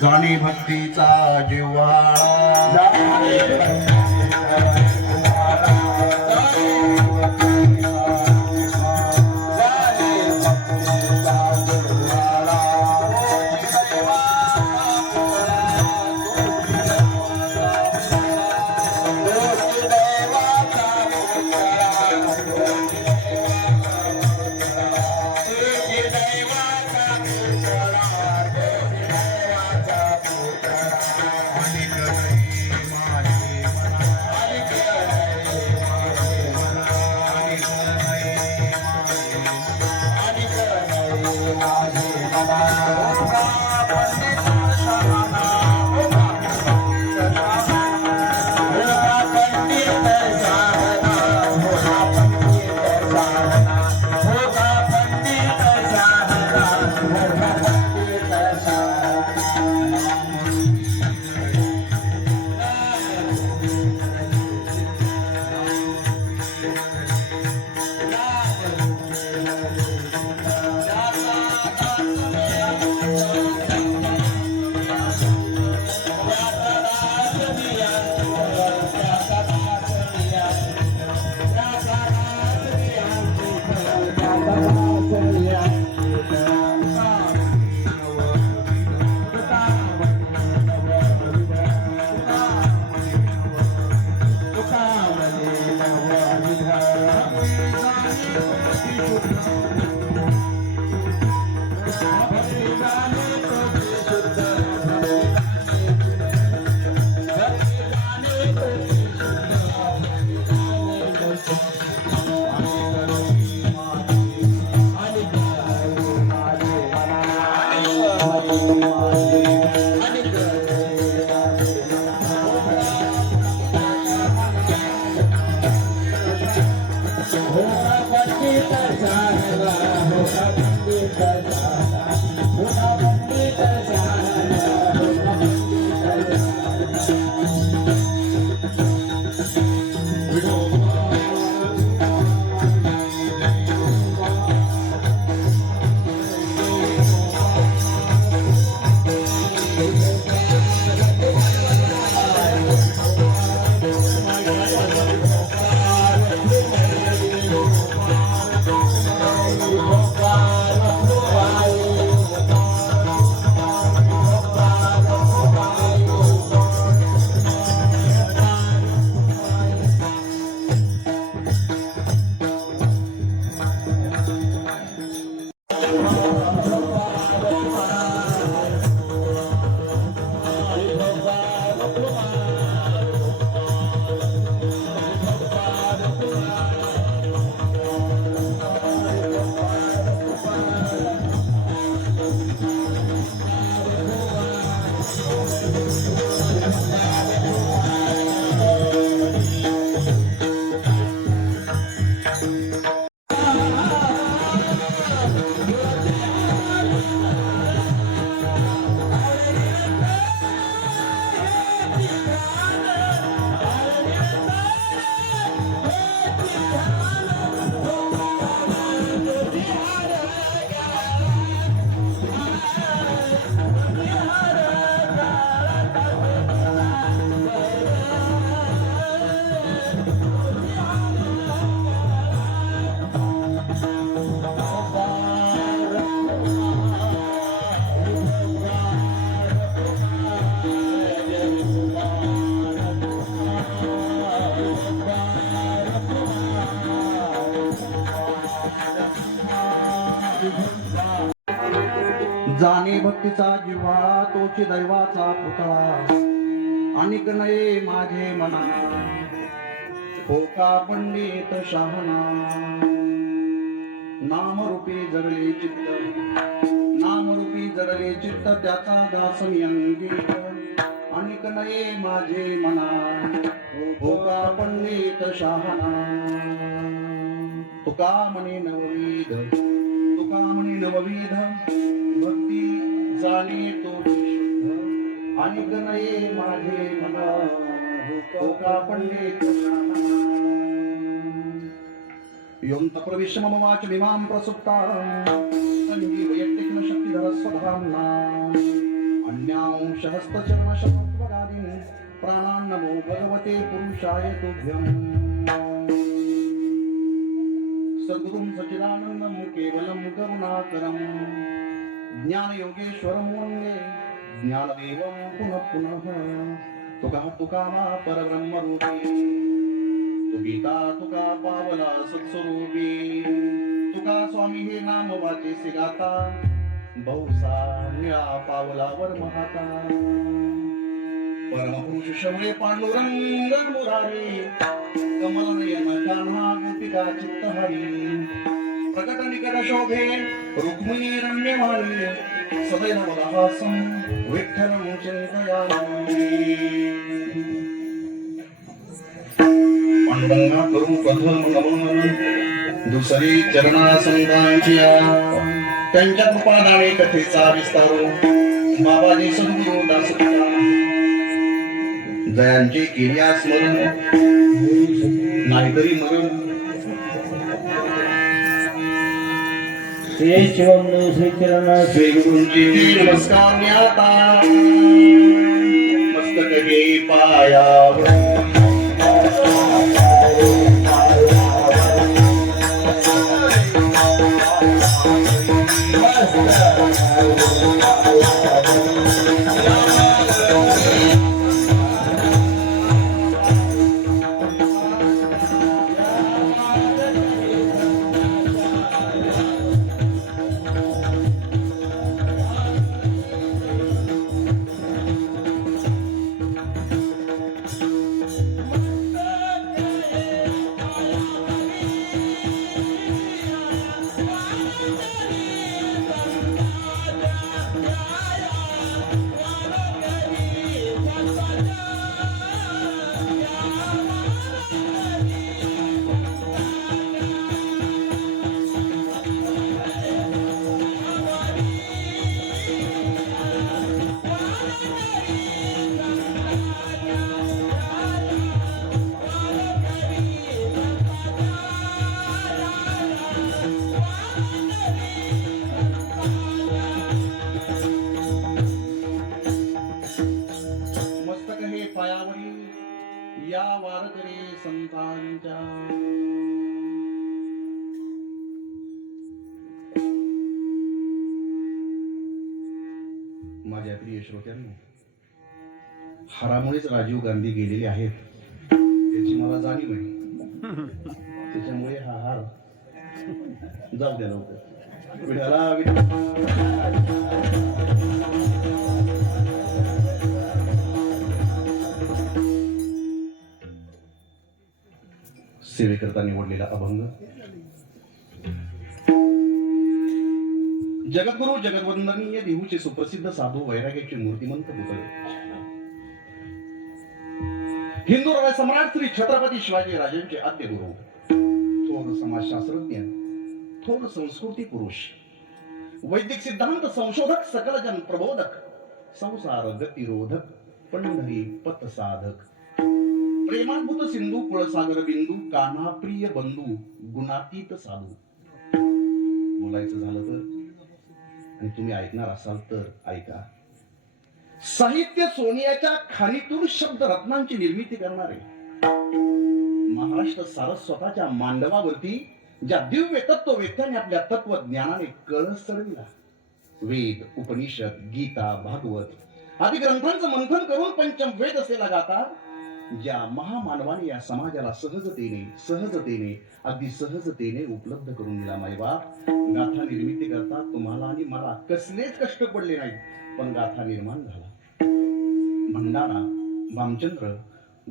जाणे भक्तीचा जिव्हाळा भक्तीचा जिव्हाळा तोची दैवाचा पुतळा अनिक नये माझे मना होका पंडित शहाणा नामरूपी जगले चित्त नामरूपी जगले चित्त त्याचा दास मी अंगीक अनिक नये माझे मना होका पंडित शहाणा तुका म्हणे नवविध तुका म्हणे नवविध भक्ती जाणे तो शुद्ध अनिक नये माझे मना होका पंडित शहाणा यों तप्रविश्य मम वाचमिमां प्रसुप्तां संजीवयत्ति किल शक्तिधर स्वधाम्ना अन्यांश हस्तचरण शतत्वगादीन् प्राणान् नमो भगवते पुरुषाय तुभ्यं सद्गुरुं सच्चिदानन्दं केवलं करुणाकरं ज्ञानयोगेश्वरं वन्दे ज्ञानदेवं पुनः पुनः तुका मा परब्रह्मरूपी तु गीता तुका पावला सत्स्वरूपी तुका स्वामी हे नाम वाचेसी गाता बहुसा निळा पावलावर महाता परमपुरुष शमळे पांडुरंग मुरारी कमल नयन कान्हा गोपिका चित्तहारी प्रकट निकट शोभे रुक्मिणी रम्यमाणी सदैव वदहासं विठ्ठलं चिंतयामि पांडुरंगा करू प्रथम नमन दुसरी चरणासंतांच्या त्यांच्या कृपादाने कथेचा विस्तारो बाबाजी सद्गुरु दास जयांचे केल्या स्मरण नाहीतरी मरण श्री शिवम श्री चरण श्री गुरुंची नमस्कार न्याता मस्तक घे पायावर या वारकरी संतांच्या माझ्या प्रिय श्रोत्यांनो, हारामुळेच राजीव गांधी गेलेले आहेत त्याची मला जाणीव आहे. त्याच्यामुळे हा हार जाऊ द्या लवकर. विठाला सेवेकरता निवडलेला अभंग. जगद्गुरु जगद्वंदनीय देहूचे सुप्रसिद्ध साधू वैराग्याचे मूर्तिमंत पुतळे हिंदू हृदय सम्राट श्री छत्रपती शिवाजी राजांचे आद्य गुरु, थोर समाजशास्त्रज्ञ, थोर संस्कृती पुरुष, वैदिक सिद्धांत संशोधक, सकल जन प्रबोधक, संसार गतिरोधक, पंढरी पथ साधक, प्रेमाभूत सिंधू कुळसागर बिंदू, कान्हा प्रिय बंधू, गुणातीत साधू. बोलायचं झालं तर आणि तुम्ही ऐकणार असाल तर ऐका. साहित्य सोनियाच्या खाणीतून शब्द रत्नांची निर्मिती करणारे, महाराष्ट्र सारस्वताच्या मांडवावरती ज्या दिव्य तत्ववेत्याने आपल्या तत्वज्ञानाने कळस चढविला, वेद, उपनिषद, गीता, भागवत आदी ग्रंथांचं मंथन करून पंचम वेद असेला गाता ज्या महामानवाने या समाजाला सहजतेने अगदी सहजतेने उपलब्ध करून दिला मायबाप, गाथा निर्मिती करता तुम्हाला आणि मला कसलेच कष्ट पडले नाही, पण गाथा निर्माण झाला. भंडारा, भामचंद्र,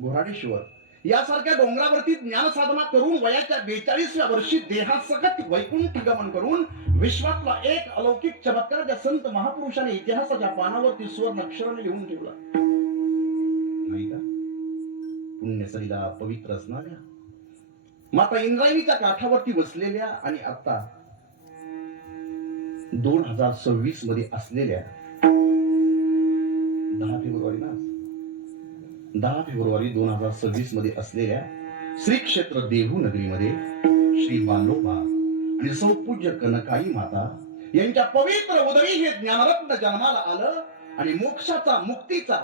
घोराडेश्वर यासारख्या डोंगरावरती ज्ञान साधना करून वयाच्या 42व्या वर्षी देहासकट वैकुंठ गमन करून विश्वातला एक अलौकिक चमत्कार त्या संत महापुरुषाने इतिहासाच्या पानावरती सुवर्ण अक्षराने लिहून ठेवला. नाही का? पुण्यसलीला पवित्र असणाऱ्या माता इंद्रायणीच्या काठावरती बसलेल्या आणि आता 2026 मध्ये असलेल्या 10 फेब्रुवारी 2026 मध्ये असलेल्या श्री क्षेत्र देहू नगरीमध्ये श्री बालोबा आणि सौपूज्य कनकाई माता यांच्या पवित्र उदरी हे ज्ञानरत्न जन्माला आलं आणि मोक्षाचा मुक्तीचा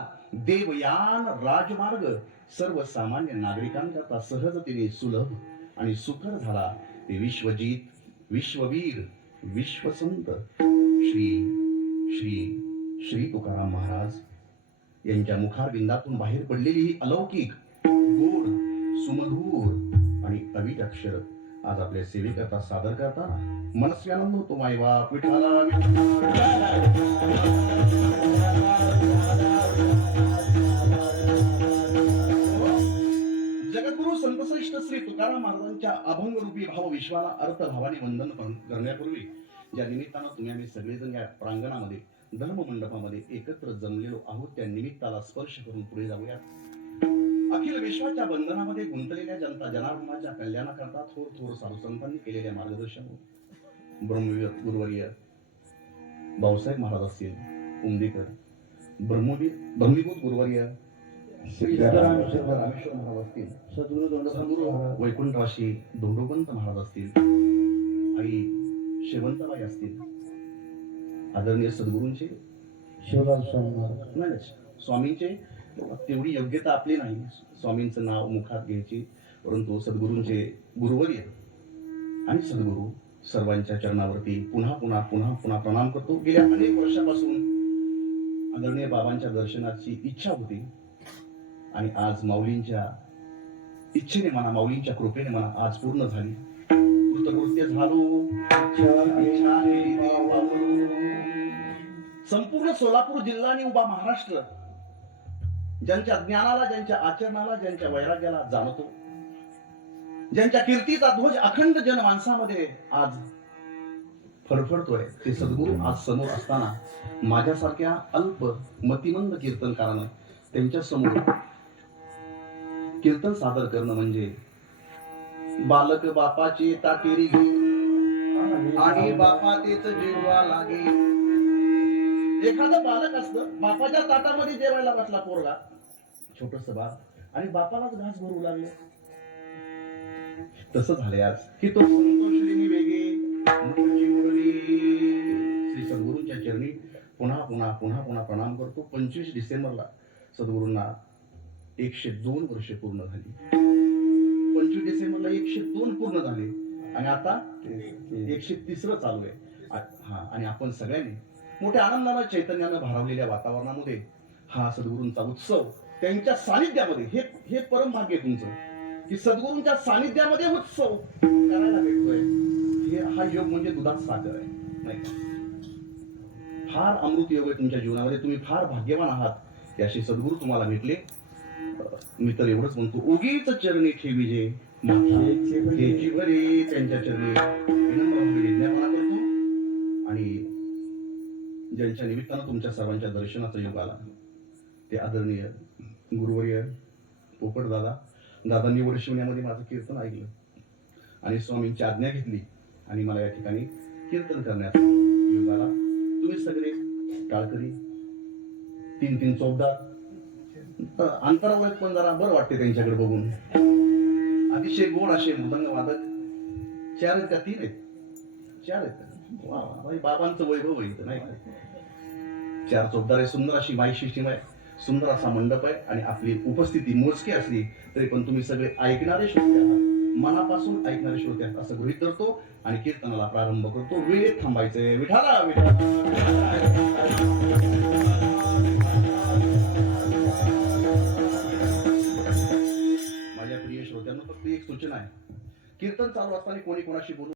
देवयान राजमार्ग सर्वसामान्य नागरिकांकरता सहजतेने सुलभ आणि सुकर झाला. ते विश्वजित, विश्ववीर, विश्वसंत श्री श्री श्री तुकाराम महाराज यांच्या मुखारविंदातून बाहेर पडलेली ही अलौकिक, गोड, सुमधूर आणि अवीट अक्षर आज आपल्या सेवेकरता सादर करताना मनस्वी आनंद होतो. मायबाप विठाला जगद्गुरु संतश्रेष्ठ श्री तुकाराम महाराजांच्या अभंगरूपी भाव विश्वाला अर्थ भावाने वंदन करण्यापूर्वी ज्या निमित्तानं तुम्ही आम्ही सगळेजण या प्रांगणामध्ये धर्म मंडपामध्ये एकत्र जमलेलो आहोत, त्या निमित्ताला स्पर्श करून पुढे जाऊया. अखिल विश्वाच्या बंधनामध्ये गुंतलेल्या जनता जनार्दनाच्या कल्याणाकरता थोर थोर साधू संतांनी केलेल्या मार्गदर्शन ब्रह्मवीर गुरुवर्य भाऊसाहेब महाराज असतील उमदेकर, ब्रह्मभूत गुरुवर्य श्री रामेश्वर महाराज असतील, सद्गुरु वैकुंठवासी धोंडोपंत महाराज असतील, आई शेवंतबाई असतील, आदरणीय सद्गुरूंचे शिवराज स्वामी महाराज नाही, स्वामींचे तेवढी योग्यता आपली नाही स्वामींचं नाव मुखात घ्यायची, परंतु सद्गुरूंचे गुरुवर्य आणि सद्गुरू सर्वांच्या चरणावरती पुन्हा पुन्हा पुन्हा पुन्हा प्रणाम करतो. गेल्या अनेक वर्षापासून आदरणीय बाबांच्या दर्शनाची इच्छा होती आणि आज माऊलींच्या इच्छेने म्हणा, माऊलींच्या कृपेने म्हणा आज पूर्ण झाली. कृतकृत्य झालो. संपूर्ण सोलापूर जिल्हा आणि उभा महाराष्ट्र ज्यांच्या ज्ञानाला, ज्यांच्या आचरणाला, ज्यांच्या वैराग्याला जाणतो, ज्यांच्या कीर्तीचा ध्वज अखंड जनमानसामध्ये आज फडफडतोय, ते सद्गुरू आज समोर असताना माझ्यासारख्या अल्प मतिमंद कीर्तनकारानं त्यांच्या समोर कीर्तन सादर करणं म्हणजे बालक बापाची ताटेरी घे आणि बापा तेच जेवा लागे. एखादं बालक असतं, बापाच्या ताटामध्ये जेवायला बसला पोरगा, छोटस बाळ, आणि बापालाच घास भरू लागले. तसं झालंय आज की तो संतोषिनी वेगे मुखाची मुरली. श्री सद्गुरूंच्या चरणी पुन्हा पुन्हा पुन्हा पुन्हा प्रणाम करतो. 25 डिसेंबरला सद्गुरूंना 102 वर्ष पूर्ण झाली. 25 डिसेंबरला 102 पूर्ण झाले आणि आता 103 चालू आहे. आणि आपण सगळ्यांनी मोठ्या आनंदानं, चैतन्यानं भारावलेल्या वातावरणामध्ये हा सद्गुरूंचा उत्सव त्यांच्या सानिध्यामध्ये, हे परम भाग्य तुमचं की सद्गुरूंच्या सानिध्यामध्ये उत्सव करायला भेटतोय. हा योग म्हणजे दुधात साखर आहे, नाही फार अमृत योग आहे तुमच्या जीवनामध्ये. तुम्ही फार भाग्यवान आहात की असे सद्गुरू तुम्हाला भेटले. मी तर एवढंच म्हणतो, उगीच चरणी ठेविजे त्यांच्या चरणी विनम्र विज्ञापना करतो. आणि ज्यांच्या निमित्तानं तुमच्या सर्वांच्या दर्शनाचा योग आला ते आदरणीय गुरुवर्य पोपट दादांनी वडशिवण्यामध्ये माझं कीर्तन ऐकलं आणि स्वामींची आज्ञा घेतली आणि मला या ठिकाणी कीर्तन करण्याचा योग आला. तुम्ही सगळे टाळकरी 3-3 चौकदार अंतरावर पण जरा बरं वाटते त्यांच्याकडे बघून. अतिशय गोड असे मृदंग वादक 4 आहेत का 3 आहेत? 4 आहेत. वा बाबांचं वैभव आहे नाही. 4 चौकदार आहे. सुंदर अशी माई सिस्टीम आहे, सुंदर असा मंडप आहे आणि आपली उपस्थिती मोजकी असली तरी पण तुम्ही सगळे ऐकणारे श्रोते आहात, मनापासून ऐकणारे श्रोते आहात असं गृहीत धरतो आणि कीर्तनाला प्रारंभ करतो. वेळेत थांबायचंय. विठाला विठाला चालू असताना कोणी कोणाशी बोलू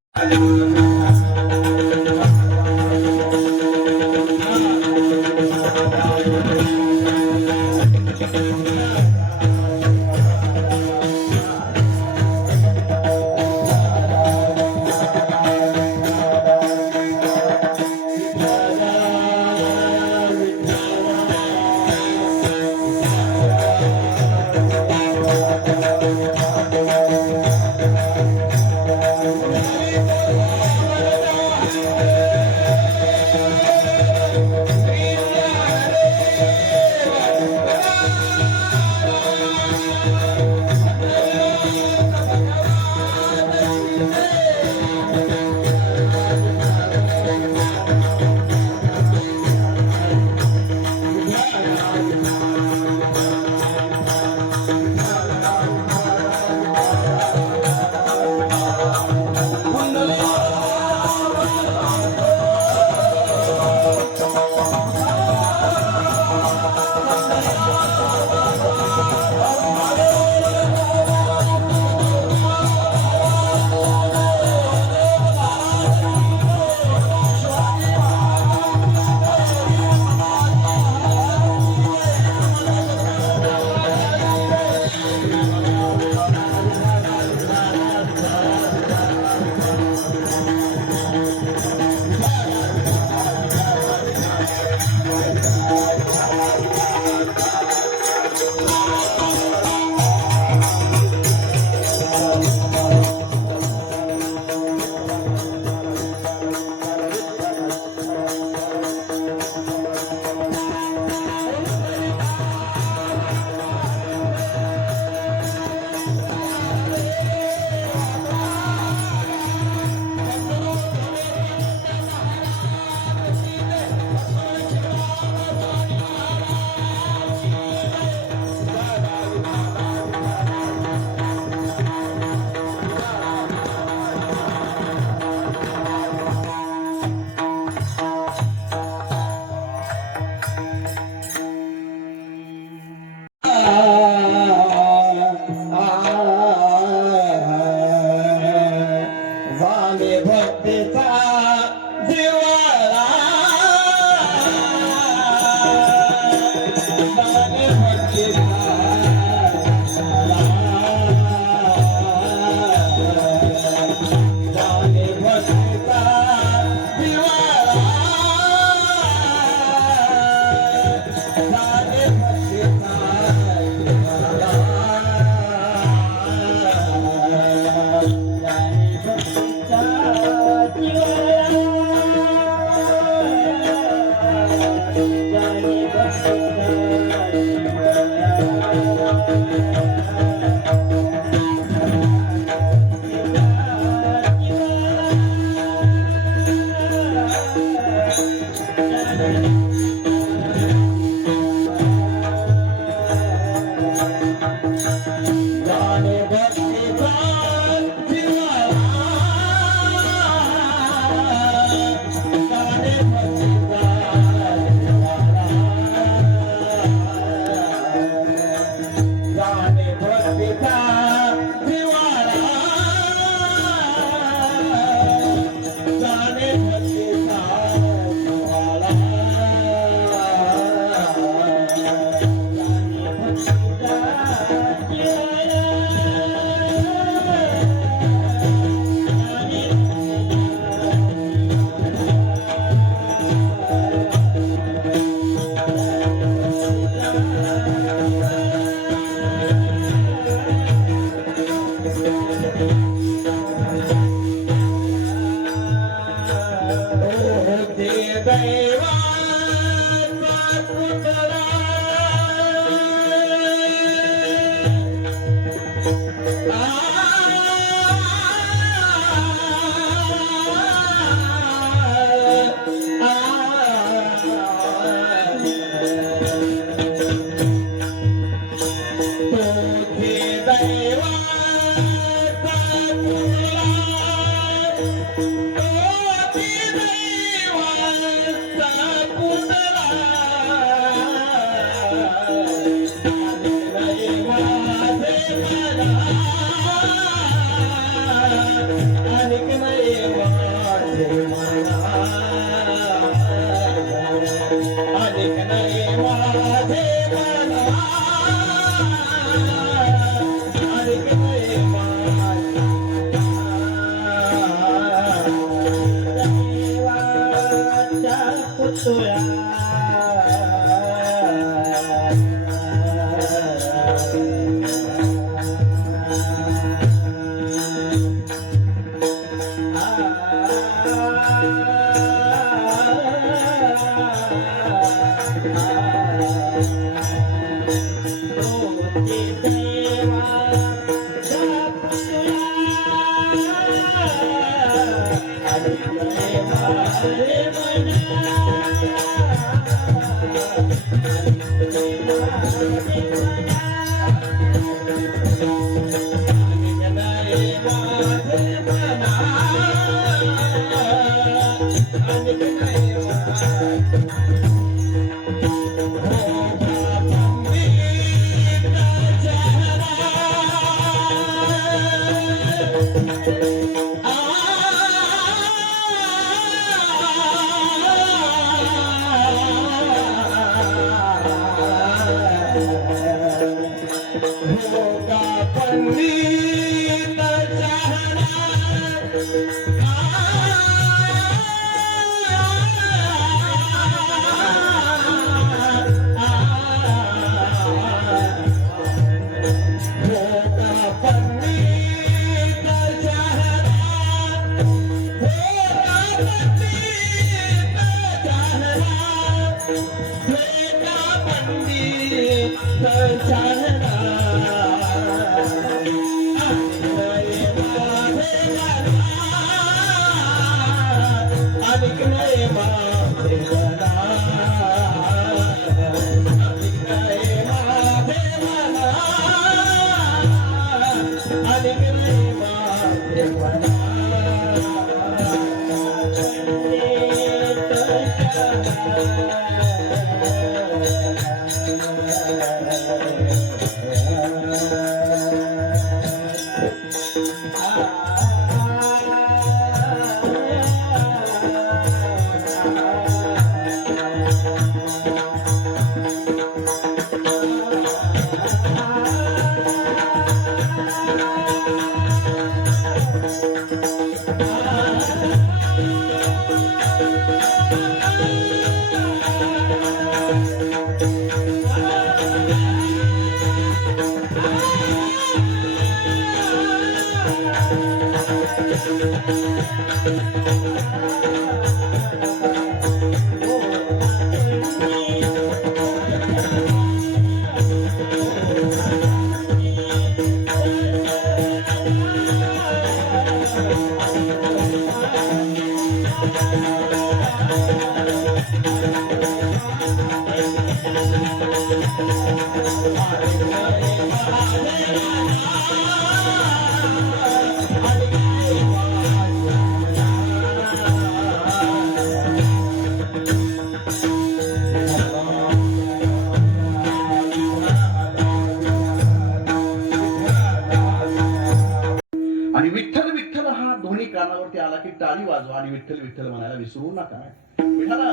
आणि विठ्ठल विठ्ठल हा दोन्ही कानावरती आला की टाळी वाजवा आणि विठ्ठल विठ्ठल म्हणायला विसरू नका. विठ्ठला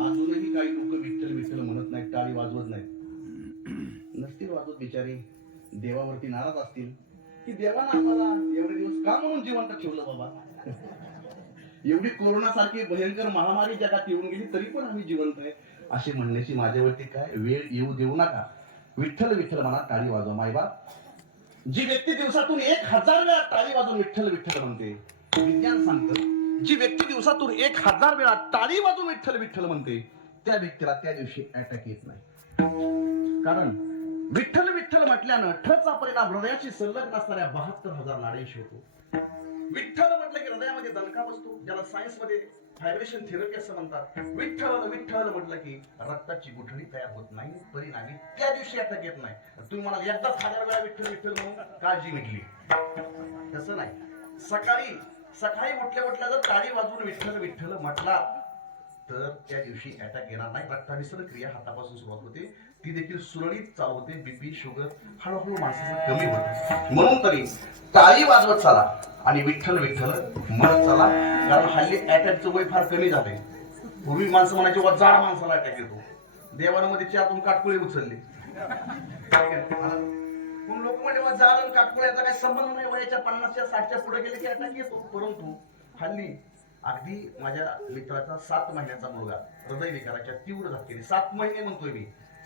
अजूनही काही लोक विठ्ठल विठ्ठल म्हणत नाहीत, टाळी वाजवत नाहीत. नसतील वाजवत बिचारी, देवावरती नाराज असतील की देवानं आम्हाला एवढे दिवस का म्हणून जिवंत ठेवलं बाबा. एवढी कोरोना सारखी भयंकर महामारी जगात येऊन गेली तरी पण आम्ही जिवंत आहे अशी म्हणण्याची माझ्यावरती काय वेळ येऊ देऊ नका. विठ्ठल विठ्ठल म्हणा, टाळी वाजवा. मायबाप, जी व्यक्ती दिवसातून 1000 वेळा टाळी वाजवून विठ्ठल विठ्ठल म्हणते, विज्ञान सांगतं जी व्यक्ती दिवसातून 1000 वेळा टाळी वाजवून विठ्ठल विठ्ठल म्हणते त्या व्यक्तीला त्या दिवशी अटॅक येत नाही. कारण विठ्ठल विठ्ठल म्हटल्यानं ठचा परिणाम हृदयाशी संलग्न असणाऱ्या 72,000 नाड्यांशी होतो. विठ्ठल म्हटलं की हृदयामध्ये दणका बसतो, ज्याला सायन्स मध्ये व्हायब्रेशन थेरपी असं म्हणतात. विठ्ठल विठ्ठल म्हटलं की रक्ताची गुठळी तयार होत नाही, परिणामी त्या दिवशी अटॅक येत नाही. तुम्ही मला एकदाच 1000 वेळा विठ्ठल विठ्ठल म्हणून काळजी मिटली, तसं नाही. सकाळी उठल्या उठल्या जर टाळी वाजवून विठ्ठल विठ्ठल म्हटला तर त्या दिवशी अटॅक येणार नाही. रक्ताभिसरण क्रिया हातापासून सुरुवात होते, ती देखील सुरळीत चालू होते. बीपी शुगर हळूहळू माणसाचं कमी होतं. म्हणून तरी टाळी वाजवत चला आणि विठ्ठल विठ्ठल म्हणत चला, कारण हल्ली अटॅकचं वय फार कमी झालंय. पूर्वी माणसं म्हणायची वा जाड माणसाला अटॅक येतो. देवांमध्ये 4 काटकुळे उचलले, मग लोक म्हणजे वा जाड आणि काटकुळ्याचा काही संबंध नाही, वयाच्या 50च्या 60च्या पुढे गेले की अटॅक येतो. परंतु हल्ली अगदी माझ्या मित्राचा 7 महिन्याचा मुलगा हृदयविकाराच्या तीव्र झटकेने, 7 महिने म्हणतोय मी,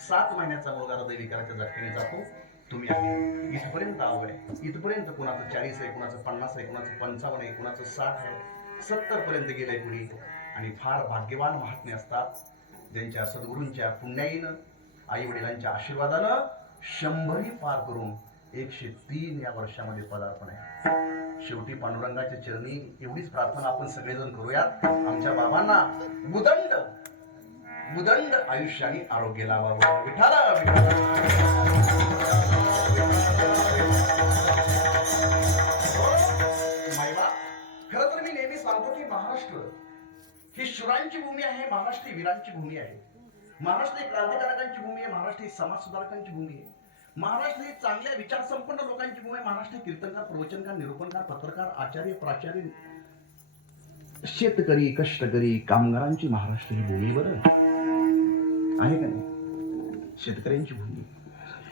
7 महिन्याचा मुलगा हृदयविकाराच्या झटकेने जातो. तुम्ही अगदी इथपर्यंत आलो आहे. इथपर्यंत कुणाचं 40 आहे, कुणाचं 50 आहे, कुणाचं 55 आहे, कुणाचं 60 आहे, 70 पर्यंत गेलंय कुणी. आणि फार भाग्यवान महात्मे असतात ज्यांच्या सद्गुरूंच्या पुण्याईनं, आई वडिलांच्या आशीर्वादानं 100 पार करून 103 या वर्षामध्ये पदार्पण आहे. शेवटी पांडुरंगाच्या चरणी एवढीच प्रार्थना आपण सगळेजण करूयात, आमच्या बाबांना उदंड आयुष्य आणि आरोग्य लाभावं. विठाला मायबा, खरं तर मी नेहमी सांगतो की महाराष्ट्र ही शूरांची भूमी आहे, महाराष्ट्र ही वीरांची भूमी आहे. महाराष्ट्र ही क्रांतिकारकांची भूमी आहे, महाराष्ट्र ही समाज सुधारकांची भूमी आहे. महाराष्ट्र ही चांगल्या विचारसंपन्न लोकांची भूमी आहे. महाराष्ट्र ही कीर्तनकार, प्रवचनकार, निरूपणकार, पत्रकार, आचार्य, प्राचार्य, शेतकरी, कष्टकरी, कामगारांची महाराष्ट्र ही भूमी बरं आहे का नाही? शेतकऱ्यांची भूमी.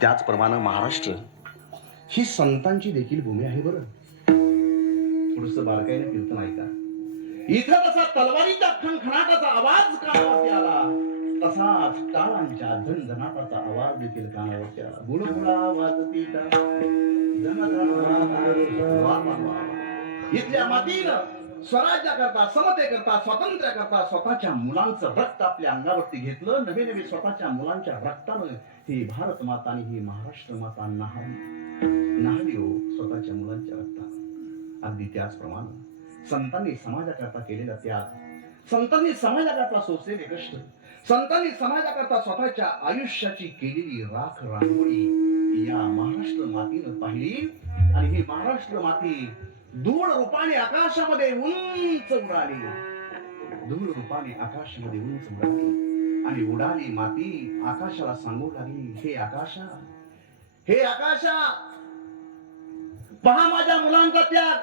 त्याचप्रमाणे महाराष्ट्र ही संतांची देखील भूमी आहे बरं. थोडस बारकाईने कीर्तन ऐका. इथं तसा तलवारीच्या खणखणाटाचा आवाज कानावरती आला, तसाच टाळांच्या झणझणाटाचा आवाज देखील कानावरती आला. बुळबुळा वाजती इथल्या मातीनं स्वराज्याकरता, समतेकरता, स्वातंत्र्याकरता स्वतःच्या मुलांचं रक्त आपल्या अंगावरती घेतलं. नवे नवे स्वतःच्या मुलांच्या रक्तानं ही भारत माता आणि ही महाराष्ट्र माता नाहली हो, स्वतःच्या मुलांच्या रक्तानं. अगदी त्याचप्रमाणे संतांनी समाजाकरता केलेला त्याग, संतांनी समाजाकरता सोसलेले कष्ट, संतांनी समाजाकरता स्वतःच्या आयुष्याची केलेली राख रांगोळी या महाराष्ट्र मातीनं पाहिली. आणि ही महाराष्ट्र माती धूळ रूपाने आकाशामध्ये उंच उडाली, धूळ रूपाने आकाशामध्ये उंच उडाली. आणि उडाली माती आकाशाला सांगू लागली, हे आकाशा, हे आकाशा, पहा माझ्या मुलांचा त्याग,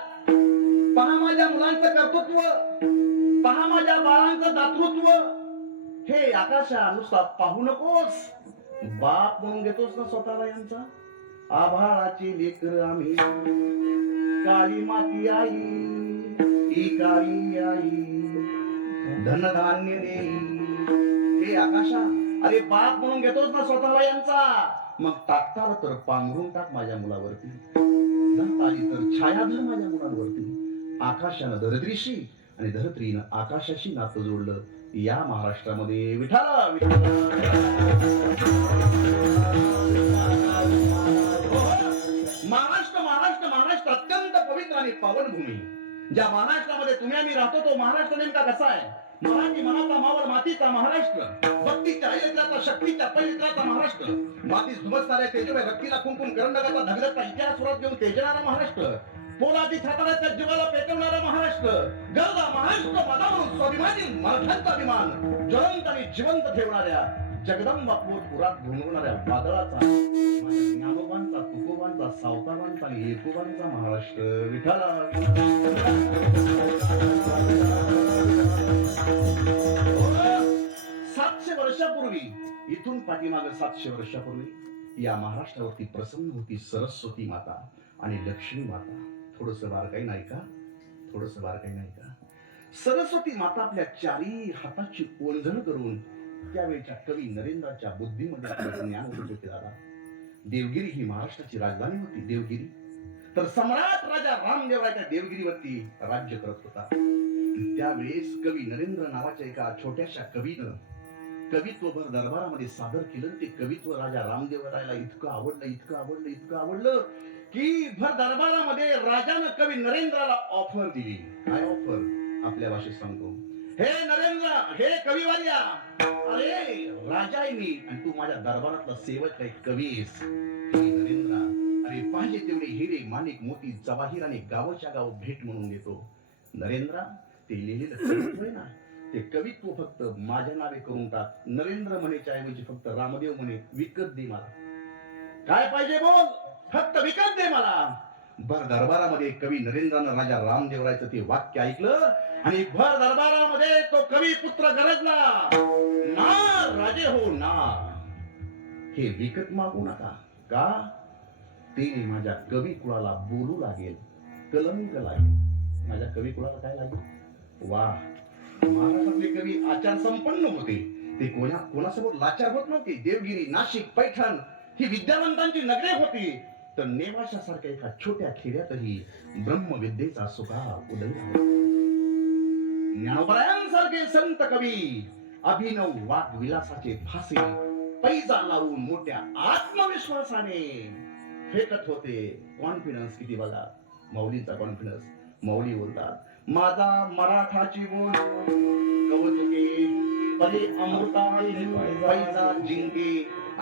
पहा माझ्या मुलांचं कर्तृत्व, पहा माझ्या बाळांचं दातृत्व. हे आकाशा, नुसता पाहू नकोस, बाप म्हणून घेतोस ना स्वतःला यांचा. आभाळाची लेकर आम्ही, काळी माती आई, ही काळी आई धनधान्य देई. हे आकाशा, अरे बाप म्हणून घेतोस ना स्वतःला यांचा, मग टाकताल तर पांघरून टाक माझ्या मुलावरती, आली तर छाया धर माझ्या मुलांवरती. आकाशानं धरत्रीशी आणि धरत्रीनं आकाशाशी नातं जोडलं या महाराष्ट्रामध्ये. विठाला महाराष्ट्र, महाराष्ट्र, महाराष्ट्र अत्यंत पवित्र आणि पावनभूमी. ज्या महाराष्ट्रामध्ये तुम्ही आम्ही राहतो तो महाराष्ट्र नेमका कसा आहे? मराठी मनाचा मावळ मातीचा महाराष्ट्र, भक्तीच्या ऐत्राचा, शक्तीच्या पैत्राचा महाराष्ट्र, माती धुमसणाऱ्या तेजोमय रक्तीला कुंकुम करंडकाचा धगधगता इतिहास सुरात घेऊन तेजणारा महाराष्ट्र, पोलादी छाताळ्याच्या जीवाला पेटवणारा महाराष्ट्र, गरजा महाराष्ट्र माझा म्हणून स्वाभिमानी मराठ्यांचा अभिमान ज्वलंत आणि जिवंत ठेवणाऱ्या जगदंबा पुरात घुमवणाऱ्या वादळाचा, माझ्या ज्ञानोबांचा, तुकोबांचा, सावताबांचा आणि एकोबांचा महाराष्ट्र. विठाला 700 वर्षापूर्वी, इथून पाठीमागे 700 वर्षापूर्वी या महाराष्ट्रावरती प्रसन्न होती सरस्वती माता आणि लक्ष्मी माता. थोडस बारकाईनं ऐका, थोडस बारकाईनं ऐका. सरस्वती माता आपल्या 4ही हाताची ओंजळ करून त्यावेळच्या कवी नरेंद्राच्या बुद्धीमध्ये ज्ञान उद्योग झाला. देवगिरी ही महाराष्ट्राची राजधानी होती. देवगिरी तर सम्राट राजा रामदेवराच्या देवगिरीवरती राज्य करत होता. त्यावेळेस कवी नरेंद्र नावाच्या एका छोट्याशा कवीनं कवित्वभर दरबारामध्ये सादर केलं. ते कवित्व राजा रामदेवरायला इतकं आवडलं, इतकं आवडलं, इतकं आवडलं की भर दरबारामध्ये राजानं कवी नरेंद्राला ऑफर दिली. काय ऑफर? आपल्या भाषेत सांगतो. हे नरेंद्र, हे कविवार्या, अरे राजा आहे मी आणि तू माझ्या दरबारातला सेवक आहे, कवी आहेस. नरेंद्र, अरे पाहिजे तेवढे हिरे, माणिक, मोती, जवाहीर आणि गावच्या गाव भेट म्हणून देतो. नरेंद्र, ते लिहिलेलं कवित्व आहे ना, ते कवित्व फक्त माझ्या नावे करून टाक. नरेंद्र म्हणेच्या ऐवजी फक्त रामदेव म्हणे विकत दे मला. काय पाहिजे बोल, फक्त विकत दे मला. भर दरबारामध्ये कवी नरेंद्रानं राजा रामदेवरायचं ते वाक्य ऐकलं आणि भर दरबारामध्ये तो कवी पुत्र गरजला, नार राजे हो नार, हे विकत मागू नका. का? ते माझ्या कवी कुळाला बोलू लागेल, कलंक लागेल. माझ्या कवी कुळाला काय लागेल? वा, महाराष्ट्रातले कवी आचार संपन्न होते. ते कोणासमोर लाचार होत नव्हते. देवगिरी, नाशिक, पैठण ही विद्यावंतांची नगरे होती. तर नेवाशासारख्या एका छोट्या खेड्यातही ब्रह्मविद्येचा सुकाळ उदय. ज्ञानोबरायांसारखे संत कवी अभिनव वाग्विलासाचे फासे पैजा लावून मोठ्या आत्मविश्वासाने फेकत होते. कॉन्फिडन्स किती बघा, माऊलीचा कॉन्फिडन्स. माऊली बोलतात, माझा मराठाची बोल कवतुके परे अमृता पैजा जिंके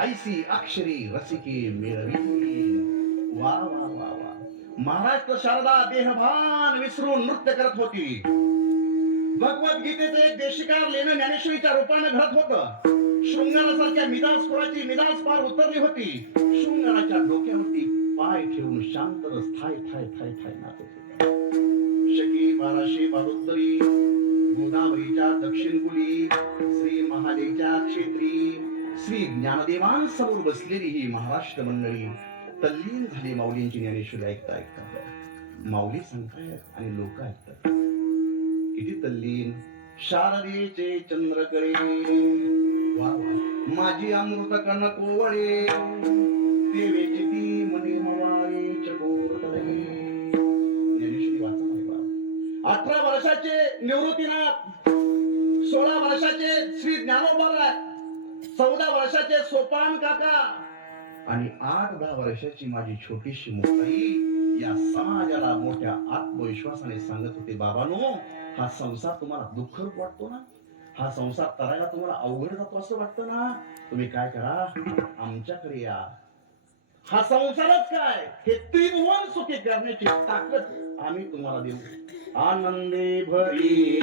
ऐसी अक्षरी रसिके मिळवी. वा वा वा वा. महाराष्ट्र शारदा देहभान विसरून नृत्य करत होती. भगवद्गीतेचं एक देशिकार लेणं ज्ञानेश्वरीच्या रूपाने घडत होतं. शृंगारासारख्या मिदास कुळाची मिदास पार उतरली होती. शृंगाराच्या डोक्यावरती पाय ठेवून शांत थाय थाय थाय थाय नाचत होते. शकी 1272 गोदावरीच्या दक्षिण कुली श्री महादेच्या क्षेत्री श्री ज्ञानदेवांसमोर बसलेली ही महाराष्ट्र मंडळी तल्लीन झाली माऊलींची ज्ञानेश्वरी ऐकता ऐकता. माऊली सांगतायत आणि लोक ऐकतात. किती तल्लीन. शारदेचे चंद्रकळे माझी अमृत कण कोवळे देवेची ती मने मवाळे चकोर तळे. ज्ञानेश्वरी वाचा नाही बाबा. 18 वर्षाचे निवृत्तीनाथ, 16 वर्षाचे श्री ज्ञानोबा, 14 वर्षाचे सोपान काका आणि 8-10 वर्षाची माझी छोटीशी मुक्ताई या समाजाला मोठ्या आत्मविश्वासाने सांगत होते, बाबांनो, हा संसार तुम्हाला दुःखरूप वाटतो ना, हा संसार करायला तुम्हाला अवघड जातो असं वाटतं ना, तुम्ही काय करा, आमच्याकडे या. हा संसारच काय, हे त्रिभुवन सुखी करण्याची ताकद आम्ही तुम्हाला देऊ. आनंदे भरी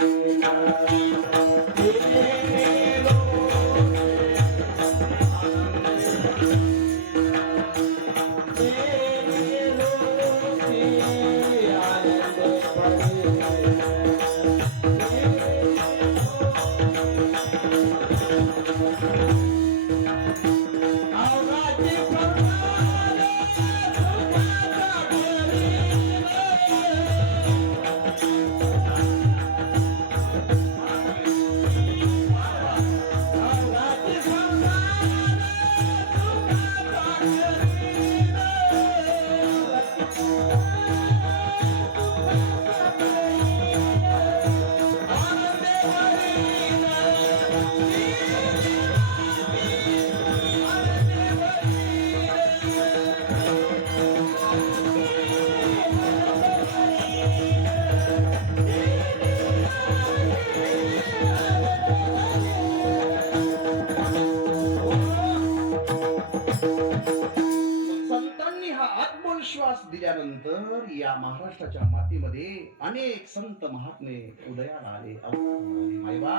विश्वास दिल्यानंतर या महाराष्ट्राच्या मातीमध्ये अनेक संत महात्मे उदयाला आले, मायबा.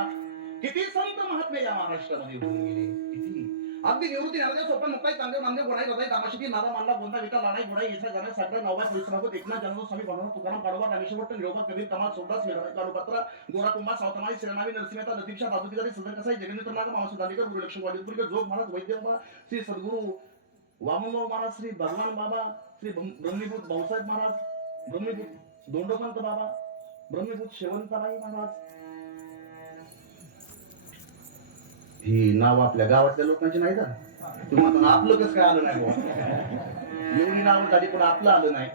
किती संत महात्मे या महाराष्ट्रामध्ये होऊन गेले, किती. अगदी निवृत्ती नारदेव सोपान मुक्ताई तांदेव नामदेव गोडाई हृदय दामाशिकी नारा मानला गोंदा विटा लाडाई गोडाई येसा जाणे साकडा नववा परिश्रमागत एकनाथ जन्म स्वामी बनवणार तुकाराम पाडवा रामेश्वर निरोबा कबीर कमाल सोमदास मेघराज कालुपत्र गोरा कुंभा सावतमाळी शिरनावी नरसिंहता लतीफशा दादुकीदारी सदर कसाई जगन्नाथ नाग मावशी दांडेकर गुरु लक्ष्मी वालीपुरीकर जोग महाराज वैद्य श्री सद्गुरु वामनराव महाराज, श्री भगवान बाबा, श्री ब्रह्मीभूत भाऊसाहेब महाराज, ब्रह्मीभूत दोंडोपंत बाबा, ब्रह्मीभूत शेवंतबाई महाराज. ही नाव आपल्या गावातल्या लोकांची नाही का? तुम्हाला आपलं कसं काय आलं नाही बाबा? एवढी नाव झाली पण आपलं आलं नाही.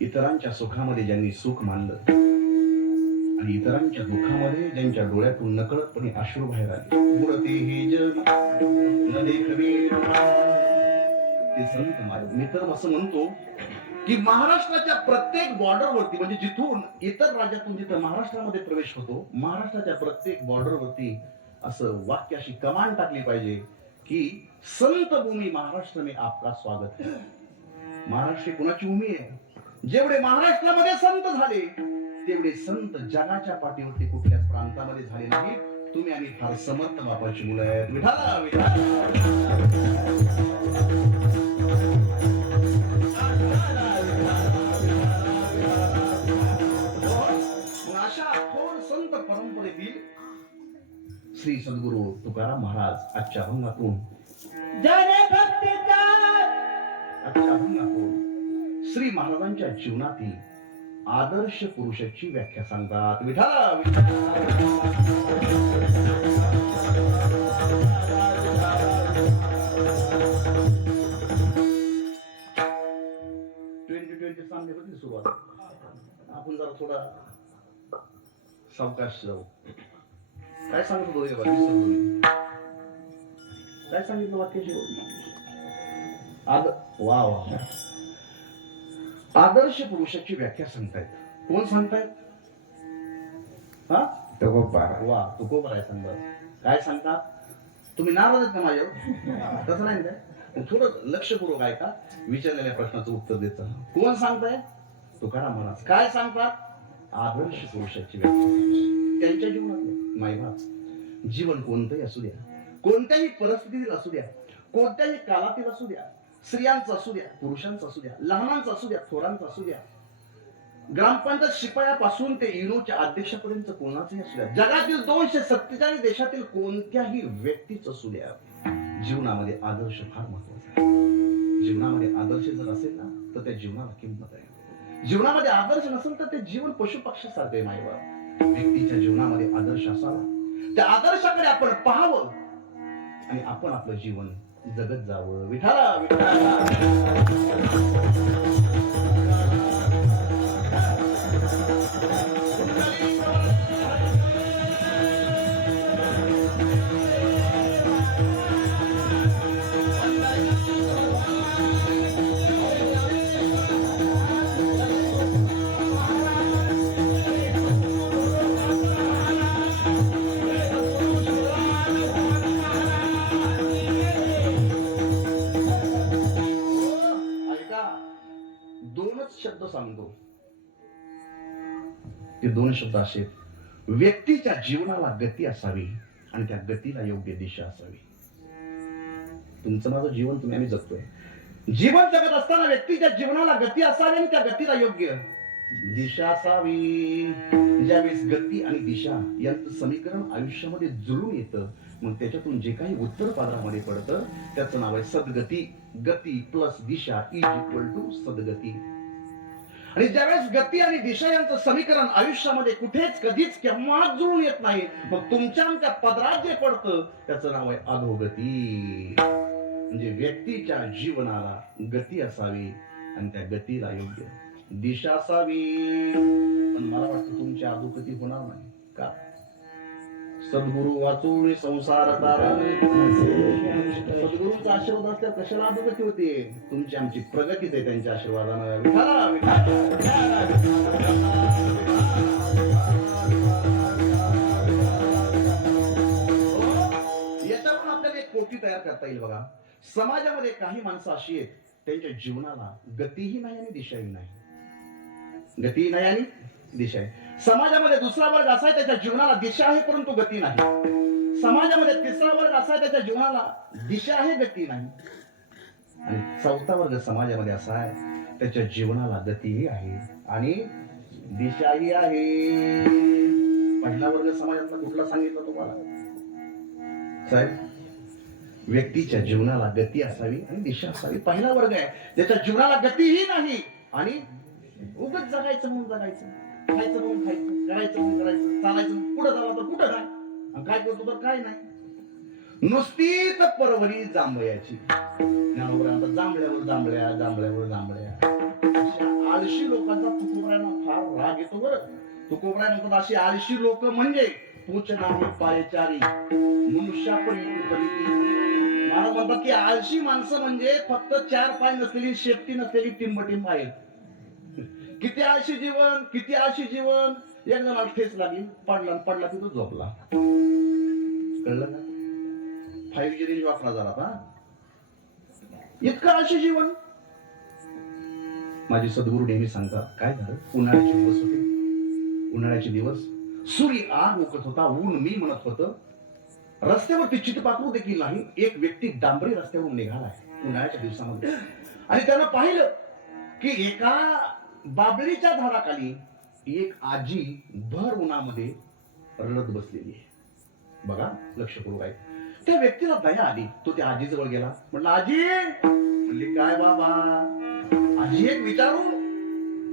इतरांच्या सुखामध्ये ज्यांनी सुख मानलं आणि इतरांच्या दुःखामध्ये ज्यांच्या डोळ्यातून नकळतपणे अश्रू बाहेर आले, मुळते हे जग न देखवे ते संत महाराज. मी तर असं म्हणतो की महाराष्ट्राच्या प्रत्येक बॉर्डरवरती, म्हणजे जिथून इतर राज्यातून जिथं महाराष्ट्रामध्ये प्रवेश होतो, महाराष्ट्राच्या प्रत्येक बॉर्डरवरती असं वाक्य, अशी कमान टाकली पाहिजे की संत भूमी महाराष्ट्र में आपका स्वागत है. महाराष्ट्र कुणाची भूमी आहे? जेवढे महाराष्ट्रामध्ये संत झाले तेवढे संत जगाच्या पाठीवरती कुठल्याच प्रांतामध्ये झाले नाहीत. तुम्ही आणि फार समर्थ बापाची मुलं आहेत. विठाला अशा थोर संत परंपरेतील श्री सद्गुरु तुकाराम महाराज आजच्या अभंगातून श्री महाराजांच्या जीवनातील आदर्श पुरुषाची व्याख्या सांगतात. विठाला 2020 सांगण्यापासून सुरुवात. आपण जरा थोडा सावकाश जाऊ. काय सांगत होतो काय सांगितलं वाक्याशी? वा वा, आदर्श पुरुषाची व्याख्या सांगतायत. कोण सांगतायत? हा, वा, तुकोबा आहे सांगतात. काय सांगतात? तुम्ही नाराज आहेत का माझ्यावर? तसं नाही काय, थोडं लक्षपूर्वक ऐका, विचारलेल्या प्रश्नाचं उत्तर देतं. कोण सांगताय? तुकाराम महाराज. काय सांगतात? आदर्श पुरुषाची व्याख्या. त्यांच्या जीवनातलं मायबाप जीवन कोणतंही असू द्या, कोणत्याही परिस्थितीतील असू द्या, कोणत्याही कालातील असू द्या, स्त्रियांचं असू द्या, पुरुषांचं असू द्या, लहानांचं असू द्या, थोरांचं असू द्या, ग्रामपंचायत शिपायापासून ते युनोच्या अध्यक्षापर्यंत कोणाचंही असू द्या, जगातील 247 देशातील कोणत्याही व्यक्तीच असू द्या, जीवनामध्ये आदर्श फार महत्वाचा आहे. जीवनामध्ये आदर्श जर असेल ना तर त्या जीवनाला किंमत आहे. जीवनामध्ये आदर्श नसेल तर ते जीवन पशु पक्षासारखे मायबाप. व्यक्तीच्या जीवनामध्ये आदर्श असावा, त्या आदर्शाकडे आपण पाहावं आणि आपण आपलं जीवन जगत जावं. विठाला शब्द सांगतो. ते दोन शब्द असे: व्यक्तीच्या जीवनाला गती असावी आणि त्या गतीला योग्य दिशा असावी. तुमचं माझं जीवन तुम्ही आम्ही जगतोय. जीवन जगत असताना व्यक्तीच्या जीवनाला गती असावी आणि त्या गतीला योग्य दिशा असावी. ज्यावेळेस गती आणि दिशा यांचं समीकरण आयुष्यामध्ये जुळून येतं, मग त्याच्यातून जे काही उत्तर पात्रामध्ये पडतं त्याचं नाव आहे सद्गती. गती प्लस दिशा इज इक्वल टू सद्गती. आणि ज्यावेळेस गती आणि दिशा यांचं समीकरण आयुष्यामध्ये कुठेच कधीच केव्हाच जुळून येत नाही, मग तुमच्या आमच्या पदरात जे पडतं त्याचं नाव आहे अधोगती. म्हणजे व्यक्तीच्या जीवनाला गती असावी आणि त्या गतीला योग्य दिशा असावी. पण मला वाटतं तुमची अधोगती होणार नाही का? सद्गुरु वाचून संसार तारणे. सद्गुरूंचा आशीर्वाद असल्यावर कशाला अधोगती होते? तुमची आमची प्रगतीच आहे त्यांच्या आशीर्वादानं. याच्यावरून आपल्याला एक कोटी तयार करता येईल बघा. समाजामध्ये काही माणसं अशी आहेत त्यांच्या जीवनाला गतीही नाही आणि दिशाही नाही. गतीही नाही आणि दिशा आहे. समाजामध्ये दुसरा वर्ग असा आहे त्याच्या जीवनाला दिशा आहे परंतु गती नाही. समाजामध्ये तिसरा वर्ग असा आहे त्याच्या जीवनाला दिशा आहे गती नाही. आणि चौथा वर्ग समाजामध्ये असा आहे त्याच्या जीवनाला गतीही आहे आणि दिशाही आहे. पहिला वर्ग समाजातला कुठला सांगितलं तुम्हाला साहेब? व्यक्तीच्या जीवनाला गती असावी आणि दिशा असावी. पहिला वर्ग आहे त्याच्या जीवनाला गतीही नाही आणि उगाच जगायचं म्हणून जगायचं, खायचं म्हणून खायचं, करायचं म्हणून करायचं, चालायचं पुढे झाला तर कुठं काय, काय करतो तर काय नाही. नुसतीच परवरी जांभळ्याची. ज्ञानोबरांचा जांभळ्यावर जांभळ्या, जांभळ्यावर जांभळ्या. अशा आळशी लोकांचा तुकोबरायांना फार राग येतो बरं. तुकोबराय म्हणतात अशी आळशी लोक म्हणजे पूछ नाही पायचारी मनुष्यापरी. महाराज म्हणतात की आळशी माणसं म्हणजे फक्त 4 पाय नसलेली, शेपटी नसलेली टिंबटिंब आहेत. किती आळशी जीवन, किती आळशी जीवन. एक जणाला ठेच लागली, पडला तिथं झोपला. कळलं का? 5G रेंज वापरा जरा आता. इतकं आळशी जीवन. माझे सद्गुरू नेहमी सांगतात, काय झालं? उन्हाळ्याची दिवस होते, उन्हाळ्याचे दिवस, सूर्य आग ओकत होता, ऊन मी म्हणत होतं. रस्त्यावरती चितपाखरू देखील नाही. एक व्यक्ती डांबरी रस्त्यावरून निघालाय उन्हाळ्याच्या दिवसामध्ये, आणि त्यानं पाहिलं की एका बाबळीच्या झाडाखाली एक आजी भर उन्हामध्ये रडत बसलेली आहे. बघा, लक्ष करू काय. त्या व्यक्तीला दया आली. तो त्या आजी जवळ गेला. म्हटलं, आजी. म्हणली, काय बाबा. आजी, एक विचारू.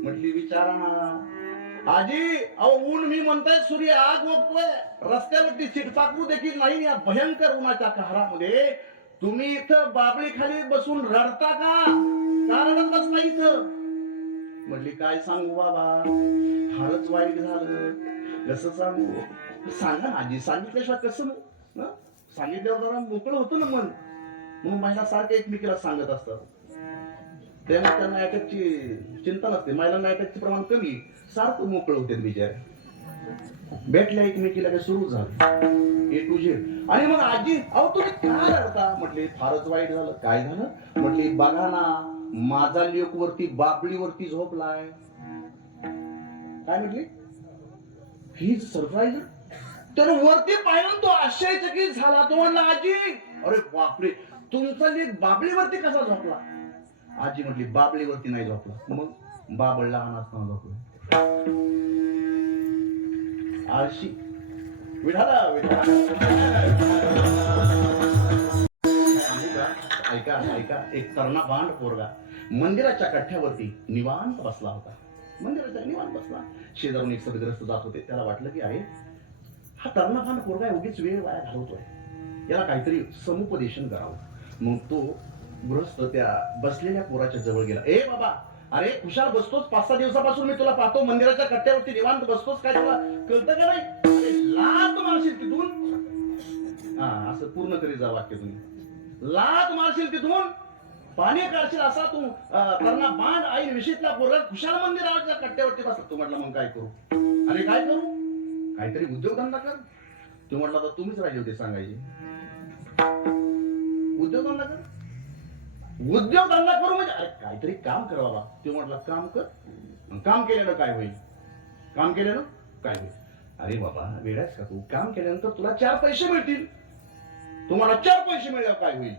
म्हटली, विचारा ना. आजी, अहो ऊन मी म्हणताय, सूर्य आग ओकतोय, रस्त्यावरती चिटपाखरू देखील नाही. या भयंकर उन्हाच्या कहरामध्ये तुम्ही इथं बाबळी खाली बसून रडता का? का रडत बसला इथं? म्हटली, काय सांगू बाबा, फारच वाईट झालं. कसं सांगू? सांगा ना आजी, सांगितल्याशिवाय कसं हं? सांगितल्यावर जरा मोकळं होतं ना मन. म्हणून महिला सारख्या एकमेकीला सांगत असतात. त्यामुळे त्यांना अटॅकची चिंता नसते. महिलांना अटॅकचे प्रमाण कमी, सारखं मोकळं होते बिचारे. भेटल्या एकमेकीला काय सुरू झालं ए टू झेड. आणि मग आजी, अहो तुम्ही काय रडता? म्हटले, फारच वाईट झालं. काय झालं? म्हटली, बघा ना, माझा लेक वरती बाबळीवरती झोपलाय. काय म्हटली? ही सरप्राईज. त्यानं वरती पाहिलं, तो आश्चर्यचकित झाला. तो म्हणला, आजी, अरे बापरे, तुमचा लेक बाबळीवरती कसा झोपला? आजी म्हटली, बाबळीवरती नाही झोपला. मग बाबळ लहान असताना झोपला. आळशी. विठाला ऐका ऐका. एक तरणा बांड पोरगा मंदिराच्या कठ्ठ्यावरती निवांत बसला होता. मंदिराच्या निवांत बसला. शेजारून एक सदग्रस्त जात होते. त्याला वाटलं की आहे हा तरणा बांड पोरगा उगीच वेळ वाया घालवतोय, याला काहीतरी समुपदेशन करावं. मग तो गृहस्थ त्या बसलेल्या पोराच्या जवळ गेला. ए बाबा, अरे खुशाल बसतोस, 5-6 दिवसापासून मी तुला पाहतो मंदिराच्या कट्ट्यावरती निवांत बसतोस, काय तुला कळतं का नाही? अरे लात मारशील तिथून. हा, असं पूर्ण करी जा वाक्य तुम्ही. लात मारशील तिथून, पाणी काढशील असा तू तरणा बांड आई विषयीतला पोरगा खुशाल मंदिराच्या कट्ट्यावरती बसला. तू म्हटला, मग काय करू? अरे काय करू? काहीतरी उद्योगधंदा कर. तू म्हटला, तर तुम्हीच राहिले होते सांगायचे. उद्योगधंदा कर. उद्योगधंदा करू म्हणजे अरे काहीतरी काम कर बाबा. तो म्हटला, काम कर. काम केल्यानं काय होईल? काम केल्यानं काय होईल? अरे बाबा, वेळाच का तू? काम केल्यानंतर तुला 4 पैसे मिळतील. तुम्हाला 4 पैसे मिळाल्यावर काय होईल?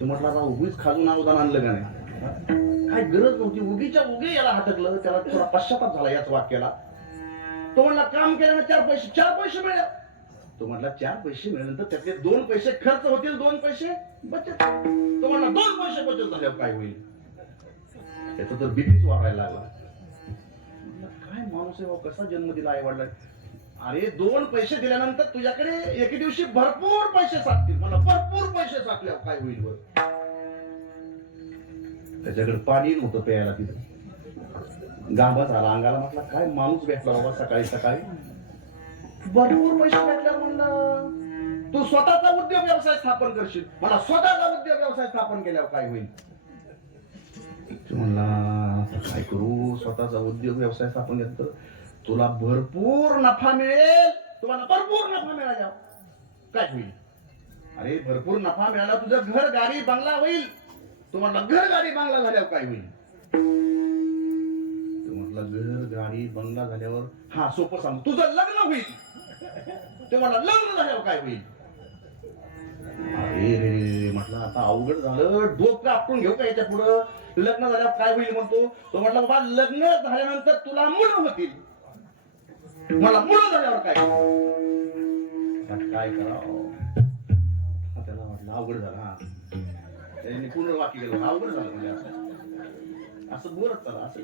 तू म्हटला, उगीच खाजून अवदान आणलं का नाही? काय गरज नव्हती. उगीच्या उगी याला हटकलं. त्याला थोडा पश्चाताप झाला याच वाक्याला. तो म्हणला, काम केल्यानं 4 पैसे मिळाले. तो म्हटला, 4 पैसे मिळाल्यानंतर त्यातले 2 पैसे खर्च होतील, 2 पैसे बचत. तो म्हणला, 2 पैसे बचत झाल्यावर काय होईल? त्याचा तर बीपीच वाढायला लागला. काय माणूस आहे, कसा जन्म दिला आई वडिला. अरे 2 पैसे दिल्यानंतर तुझ्याकडे एके दिवशी भरपूर पैसे साठतील. मला भरपूर पैसे साठल्यावर काय होईल? त्याच्याकडे पाणी नव्हतं प्यायला. तिथं गांबा झाला अंगाला. म्हटला, काय माणूस भेटला बाबा सकाळी सकाळी. भरपूर पैसे भेटल्यावर म्हणलं, तू स्वतःचा उद्योग व्यवसाय स्थापन करशील. मला स्वतःचा उद्योग व्यवसाय स्थापन केल्यावर काय होईल? म्हणला, काय करू? स्वतःचा उद्योग व्यवसाय स्थापन केला तर तुला भरपूर नफा मिळेल. तुम्हाला भरपूर नफा मिळाला काय होईल? अरे भरपूर नफा मिळाला, तुझं घर गाडी बंगला होईल. तुम्हाला घर गाडी बंगला झाल्यावर काय होईल? घर गाडी बंगला झाल्यावर, हा सोपं सांग, तुझं लग्न होईल. ते म्हणला, लग्न झाल्यावर काय होईल? अरे रे, म्हटलं आता अवघड झालं. डोकं आपटून घेऊ का याच्या पुढं? लग्न झाल्यावर काय होईल म्हणतो. तो म्हटला, बाबा लग्न झाल्यानंतर तुला मुलं होतील. मला मुलं झाल्यावर काय काय करावं? त्याला म्हटलं अवघड झालं. हा, त्यांनी पूर्ण वाक्य केलं, अवघड झालं. म्हणजे असं बोलत चला. असं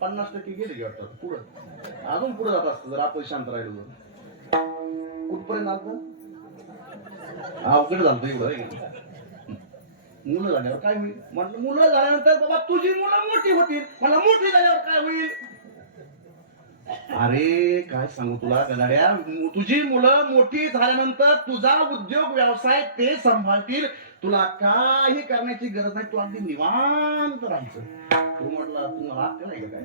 50% गेले वाटतात. पुढं अजून पुढे जात असतं जर आपण शांत राहिलो. कुठपर्यंत आलं? अवघड झालं एवढं. मुलं झाल्यावर काय होईल? म्हटलं, मुलं झाल्यानंतर बाबा तुझी मुलं मोठी होतील. मला मोठी झाल्यावर काय होईल? अरे काय सांगू तुला गणाड्या, तुझी मुलं मोठी झाल्यानंतर तुझा उद्योग व्यवसाय ते सांभाळतील. तुला काही करण्याची गरज नाही. तू अगदी निवांत राहायचं. तू म्हटला, तुम्हाला अक्कल आहे का काय?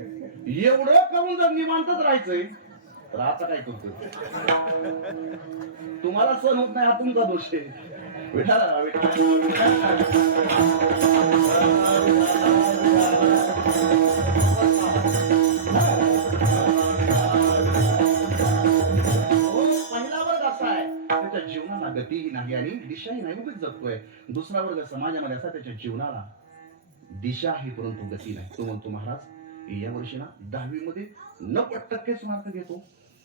एवढं करून जर निवांतच राहायचंय तर आता काय करतो? तुम्हाला सण होत नाही, हा तुमचा दोष आहे. विठाला विठाला गतीही नाही आणि दिशाही नाही, उगीच जगतोय. दुसरा वर्ग समाजामध्ये असा त्याच्या जीवनाला दिशा आहे परंतु गती नाही. तो म्हणतो महाराज या वर्षी ना 10वी मध्ये 90% मार्क घेतो.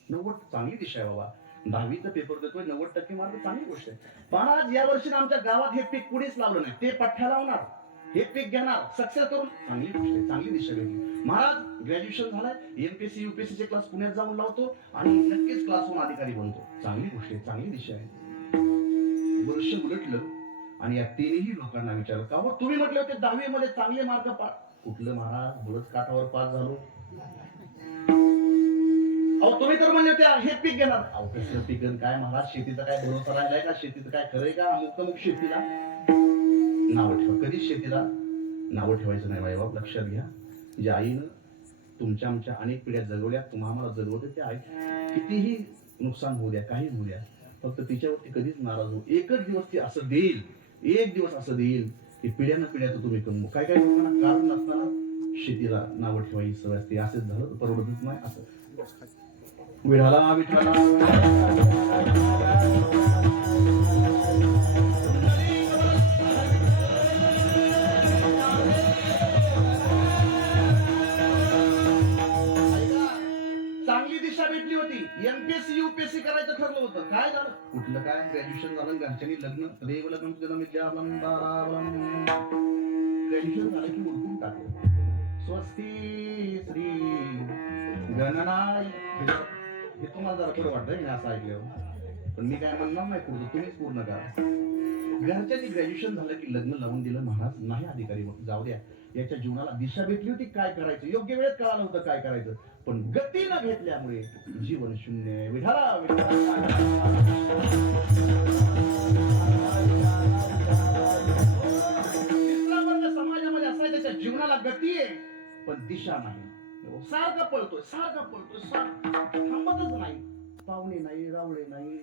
90 चांगली दिशा आहे बाबा. 10वीचा पेपर देतोय, 90% मार्क चांगली गोष्ट आहे. महाराज या वर्षी ना आमच्या गावात हे पीक कुणीच लावलं नाही, ते पठ्ठ्या लावणार, हे पीक घेणार, सक्सेस करून चांगली गोष्ट आहे, चांगली दिशा भेटली. महाराज ग्रॅज्युएशन झालंय, एमपीएससी युपीएससी चे क्लास पुण्यात जाऊन लावतो आणि नक्कीच क्लासहून अधिकारी बनतो. चांगली गोष्ट आहे, चांगली दिशा आहे. वर्ष उलटलं आणि या तिन्ही लोकांना विचारलं का हो तुम्ही म्हटले होते 10वी मध्ये चांगले मार्क कुठलं महाराज, बरंच काठावर पास झालो. अहो तुम्ही तर म्हणले होते हे पीक घेणार. अहो कसलं पीक काय महाराज, शेतीचा काय भरोसा राहिलाय का, शेतीचं काय खरंय का, अमुक शेतीला नाव ठेवा. कधीच शेतीला नावं ठेवायचं नाही बाई, लक्षात घ्या. ज्या आईनं तुमच्या आमच्या अनेक पिढ्या जगवल्या, तुम्हाला जगवते त्या आई कितीही नुकसान होऊ द्या, काही होऊ द्या, फक्त तिच्यावरती कधीच नाराज होऊ. एकच दिवस ती असं देईल, एक दिवस असं देईल की पिढ्यानं पिढ्याचं तुम्ही कमवू. काय काय लोकांना कारण नसताना शेतीला नावं ठेवायची सवय असते. असंच झालं तर परवडतच नाही. असं विठाला विठाला चांगली दिशा भेटली होती. एमपीएससी युपीएससी करायचं ठरलं होतं. काय झालं, कुठलं काय, ग्रॅज्युएशन झालं, घरच्यांनी लग्न देव लग्न ग्रॅज्युएशन झालं की उडकून टाकलं. स्वस्ती श्री गणनाय. हे तुम्हाला जरा बरं वाटतंय मी असं ऐकलं, पण मी काय म्हणणार नाही पूर्ण, तुम्हीच पूर्ण करा. घरच्यांनी ग्रॅज्युएशन झालं की लग्न लावून दिलं. महाराज नाही अधिकारी जाऊ द्या, याच्या जीवनाला दिशा भेटली होती काय करायचं, योग्य वेळेत कळालं होतं काय करायचं, पण गती न घेतल्यामुळे जीवन शून्य. विठाला तिसरा वर्ग समाजामध्ये असाय त्याच्या जीवनाला गती आहे पण दिशा नाही. सारखा पळतोय, थांबतच नाही. पाहुणे नाही, रावळे नाही,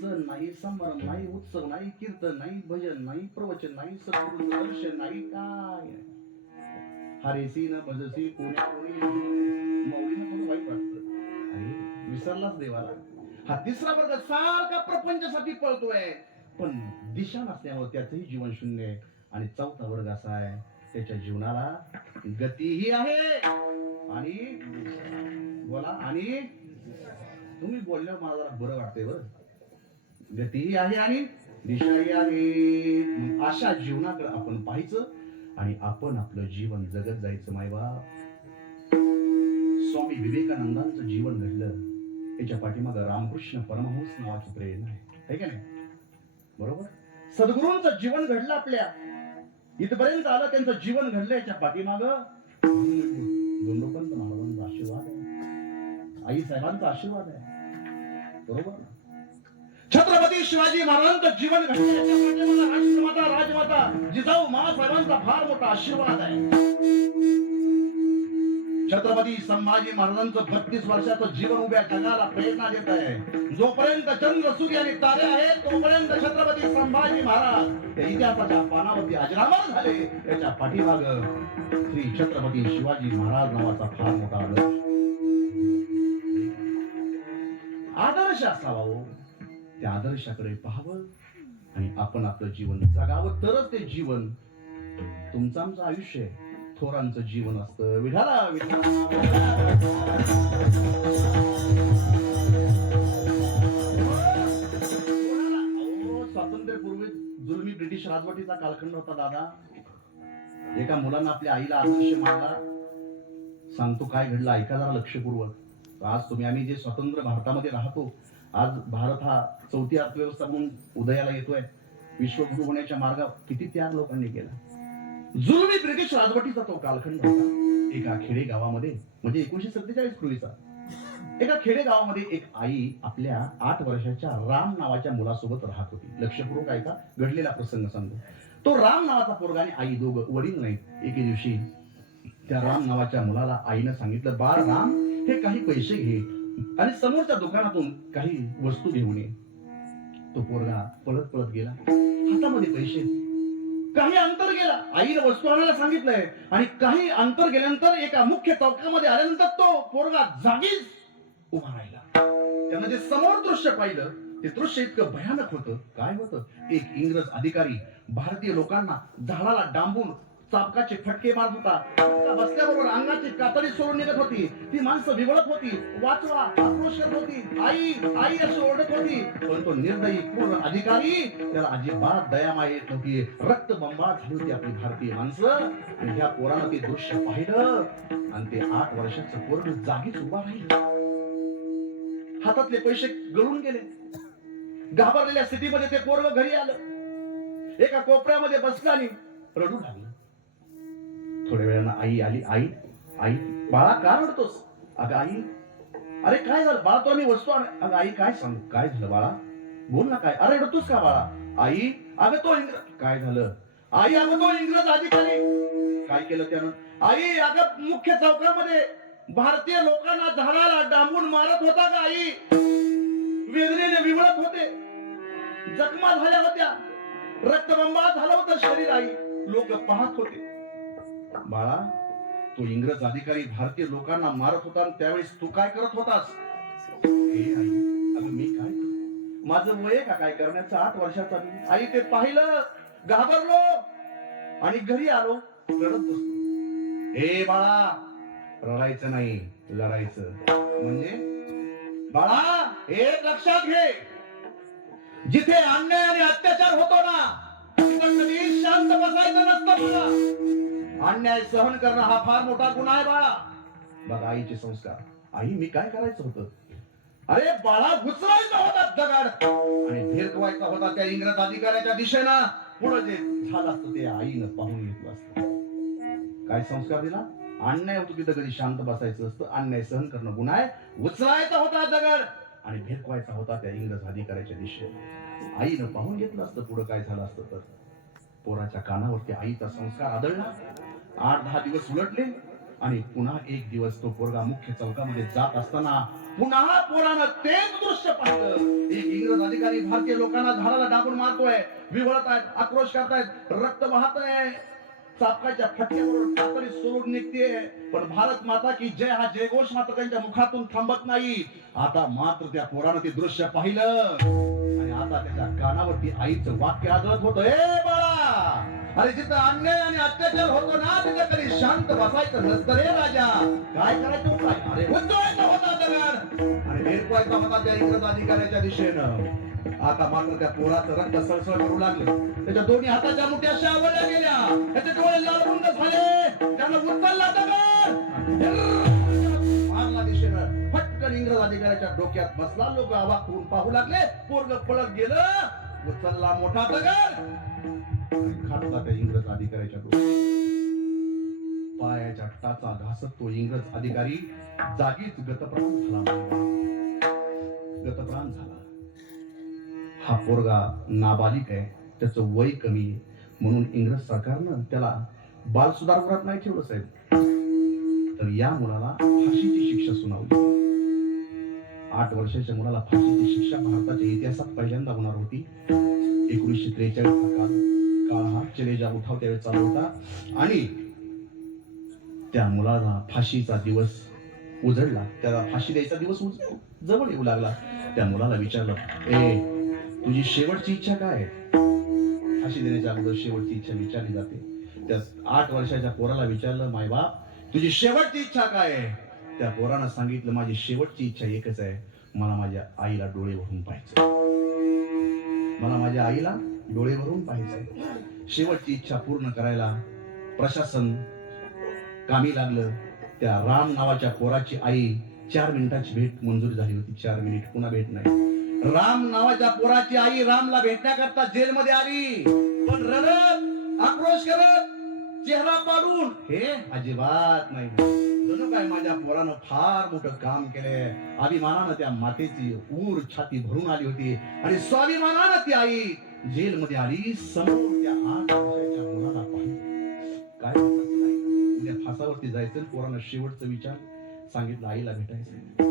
सण नाही, समारंभ नाही, उत्सव नाही, कीर्तन नाही, भजन नाही, प्रवचन नाही, सत्संग दर्शन नाही, काय हरेसी न भजसी कोणी कोणी मौलीनं कोणी वाईट वाटतं. अरे विसरलाच देवाला. हा तिसरा वर्ग सारखा प्रपंचासाठी पळतोय पण दिशा नसल्यामुळे त्याचंही जीवन शून्य आहे. आणि चौथा वर्ग असा आहे त्याच्या जीवनाला गतीही आहे आणि बोला आणि तुम्ही बोलल्यावर मला जरा बरं वाटतंय. बरं, गतीही आहे आणि दिशाही आहे. अशा जीवनाकडे आपण पाहायचं आणि आपण आपलं जीवन जगत जायचं. मायबाप स्वामी विवेकानंदांचं जीवन घडलं, याच्या पाठीमागं रामकृष्ण परमहंस नावाची प्रेरणा आहे का नाही? बरोबर, सद्गुरूंचं जीवन घडलं, आपल्या इथपर्यंत आलं, त्यांचं जीवन घडलं, याच्या पाठीमागं दंडोपंत महाराजांचा आशीर्वाद आहे, आई साहेबांचा आशीर्वाद आहे. बरोबर, छत्रपती शिवाजी महाराजांचं जीवन घडलं, याच्या पाठीमागं राष्ट्रमाता राजमाता जिजाऊ मासाहेबांचा फार मोठा आशीर्वाद आहे. छत्रपती संभाजी महाराजांचं 32 वर्षाचं जीवन उभ्या जगाला प्रेरणा देत आहे. जोपर्यंत चंद्र सूर्य आणि तारे आहेत तोपर्यंत छत्रपती संभाजी महाराज या इतिहासाच्या पानावरती अजरामर झाले. याच्या पाठीमाग श्री छत्रपती शिवाजी महाराज नावाचा फार मोठा आदर्श असावा. त्या आदर्शाकडे पाहावं आणि आपण आपलं जीवन जगावं, तरच ते जीवन तुमचं आमचं आयुष्य थोरांचं जीवन असतं. विठाला स्वातंत्र्यपूर्वी जुलमी ब्रिटिश राजवटीचा कालखंड होता दादा. एका मुलानं आपल्या आईला आदर्श मानला. सांगतो काय घडलं, ऐका जरा लक्षपूर्वक. आज तुम्ही आम्ही जे स्वतंत्र भारतामध्ये राहतो, आज भारत हा चौथी अर्थव्यवस्था म्हणून उदयाला येतोय. विश्वगुरु होण्याच्या मार्गावर किती त्याग लोकांनी केला. जुलमी ब्रिटिश राजवटीचा तो कालखंड होता. एका खेडे गावामध्ये, म्हणजे 1947 पूर्वीचा, एका खेडे गावामध्ये एक आई आपल्या 8 वर्षाच्या राम नावाच्या मुलासोबत राहत होती. लक्षपूर्वक ऐका, घडलेला प्रसंग सांगतो. तो राम नावाचा पोरगा आणि आई दोघं वडील नाहीत. एके दिवशी त्या राम नावाच्या मुलाला आईनं सांगितलं, बाळ राम, हे काही पैसे घे आणि समोरच्या दुकानातून काही वस्तू घेऊन ये. तो पोरगा पळत पळत गेला, हातामध्ये पैसे. काही अंतर गेला, आईने वस्तू आणायला सांगितलंय आणि काही अंतर गेल्यानंतर एका मुख्य चौकामध्ये आल्यानंतर तो पोरगा जागीच उभा राहिला. त्यानं जे समोर दृश्य पाहिलं ते दृश्य इतकं भयानक होतं. काय होतं? एक इंग्रज अधिकारी भारतीय लोकांना झाडाला डांबून चाबकाचे फटके मारत होता. त्या बसल्याबरोबर अंगाची कातडी सोडून निघत होती. ती माणसं विवळत होती, वाचवा, आक्रोश करत होती, आई आई अशी ओरडत होती. पण तो निर्दयी क्रूर अधिकारी, त्याला अजिबात दयामाया येत नव्हती. रक्तबंबाळ झाली होती आपली भारतीय माणसं. आणि ह्या पोरानं ते दृश्य पाहिलं आणि ते 8 वर्षाचं पोरग जागीच उभा राहिलं. हातातले पैसे गळून गेले. घाबरलेल्या स्थितीमध्ये ते पोरग घरी आलं. एका कोपऱ्यामध्ये बसलं आणि रडू लागलं. थोड्या वेळानं आई आली. आई आई बाळा का रडतोस? अगं आई, अरे काय झालं बाळा? तुला मी वस्तू अगं आई काय सांग, काय झालं बाळा? बोल ना काय? अरे रडतोस का बाळा? आई अगं तो इंग्रज काय झालं? आई अगं तो इंग्रज अधिकारी काय केलं त्यानं? आई अगं मुख्य चौकामध्ये भारतीय लोकांना झाडाला डांबून मारत होता का आई? वेदनेने विवळत होते, जखमा झाल्या होत्या, रक्तबंबाळ झालं होतं शरीर. आई लोक पाहत होते. बाळा, तो इंग्रज अधिकारी भारतीय लोकांना मारत होता आणि त्यावेळेस तू काय करत होतास? हे आई, अगं मी काय करू? माझं वय का काय करण्याचं? 8 वर्षाचा मी. आई ते पाहिलं, घाबरलो आणि घरी आलो, रडत बसलो. हे बाळा, रडायचं नाही, लढायचं. म्हणजे बाळा एक लक्षात घे, जिथे अन्याय आणि अत्याचार होतो ना, तिथं कधी शांत बसायचं नसतं बाळा. अन्याय सहन करणं हा फार मोठा गुन्हा आहे बाळा. बघा आईचे संस्कार. आई मी काय करायचं होतं? अरे बाळा घुसरायचा होता दगड आणि भिरकवायचा होता त्या इंग्रज अधिकाऱ्याच्या दिशेनं. पुढे जे झालं असतं ते आईनं पाहून घेतलं असतं. काय संस्कार दिला? अन्याय होतो तिथं कधी शांत बसायचं असतं. अन्याय सहन करणं गुन्हा आहे. उचलायचा होता दगड आणि भिरकवायचा होता त्या इंग्रज अधिकाऱ्याच्या दिशेनं. आईनं पाहून घेतलं असतं पुढे काय झालं असतं तर. पोराच्या कानावरती आईचा संस्कार आदळला. 8-10 दिवस उलटले आणि पुन्हा एक दिवस तो पोरगा मुख्य चौकामध्ये जात असताना पुन्हा पोरानं तेच दृश्य पाहिलं. एक इंग्रज अधिकारी भारतीय लोकांना झाडाला डांबून मारतोय, विवळत आहेत, आक्रोश करतायत, रक्त वाहतंय, चापकाच्या फटक्याबरोबर कातडी सोडून निघते. पण भारत माता की जय हा जयघोष मात्र त्यांच्या मुखातून थांबत नाही. आता मात्र त्या पोरानं ते दृश्य पाहिलं आणि आता त्याच्या कानावरती आईचं वाक्य आदळत होतं. ए बाळा, अरे जिथं अन्याय आणि अत्याचार होतो ना, तिथं कधी शांत बसायचं नसतं रे राजा. काय करायचं काय? अरे उचलायचा होता दगड आणि भिरकवायचा होता त्या इंग्रज अधिकाऱ्याच्या दिशेनं. आता मात्र त्या पोराचं रक्त सळसळ करू लागलं. त्याच्या दोन्ही हाताच्या मुठ्या शावल्या गेल्या, त्याचे डोळे लालबुंद झाले. त्यानं उचलला दगड, मारला दिशेनं, फटकन इंग्रज अधिकाऱ्याच्या डोक्यात बसला. लोक अवाक होऊन पाहू लागले. पोरग पळत गेलं, उचलला मोठा दगड, खातला त्या इंग्रज अधिकाऱ्याच्या डोक्यात. पायाच्या टाचा घासत तो इंग्रज अधिकारी जागीच गतप्राण झाला. गतप्राण झाला. हा पोरगा नाबालिक आहे, त्याचं वय कमी आहे, म्हणून इंग्रज सरकारनं त्याला बाल सुधारगृहात नाही ठेवलं साहेब, तर या मुलाला फाशीची शिक्षा सुनावली. 8 वर्षाच्या मुलाला फाशीची शिक्षा भारताच्या इतिहासात पहिल्यांदा होणार होती. 1943 काळ हा चलेजा उठाव त्यावेळेस चालू होता आणि त्या मुलाला फाशीचा दिवस उजळला. त्याला फाशी द्यायचा दिवस जवळ येऊ लागला. त्या मुलाला विचारलं, ए तुझी शेवटची इच्छा काय आहे? फाशी देण्याच्या अगोदर शेवटची इच्छा विचारली जाते. त्या 8 वर्षाच्या पोराला विचारलं, माय बाप तुझी शेवटची इच्छा काय आहे? त्या पोरानं सांगितलं, माझी शेवटची इच्छा एकच आहे, मला माझ्या आईला डोळे भरून पाहायचं. मला माझ्या आईला डोळे भरून पाहायचंय. शेवटची इच्छा पूर्ण करायला प्रशासन कामी लागलं. त्या राम नावाच्या पोराची आई 4 मिनिटाची भेट मंजूर झाली होती. 4 मिनिट, पुन्हा भेट नाही. राम नावाच्या पोराची आई रामला भेटण्याकरता जेलमध्ये आली, पण रडत, आक्रोश करत, चेहरा पाडून, हे अजिबात नाही. जणू काय माझ्या पोरानं फार मोठं काम केलंय. अभिमानानं त्या मातेची ऊर छाती भरून आली होती आणि स्वाभिमानानं ती आई जेलमध्ये आली. समोर त्या 8 वर्षाच्या मुलाला पाहिलं. काय उद्या फासावरती जायचं. पोरानं शेवटचा विचार सांगितलं, आईला भेटायचं.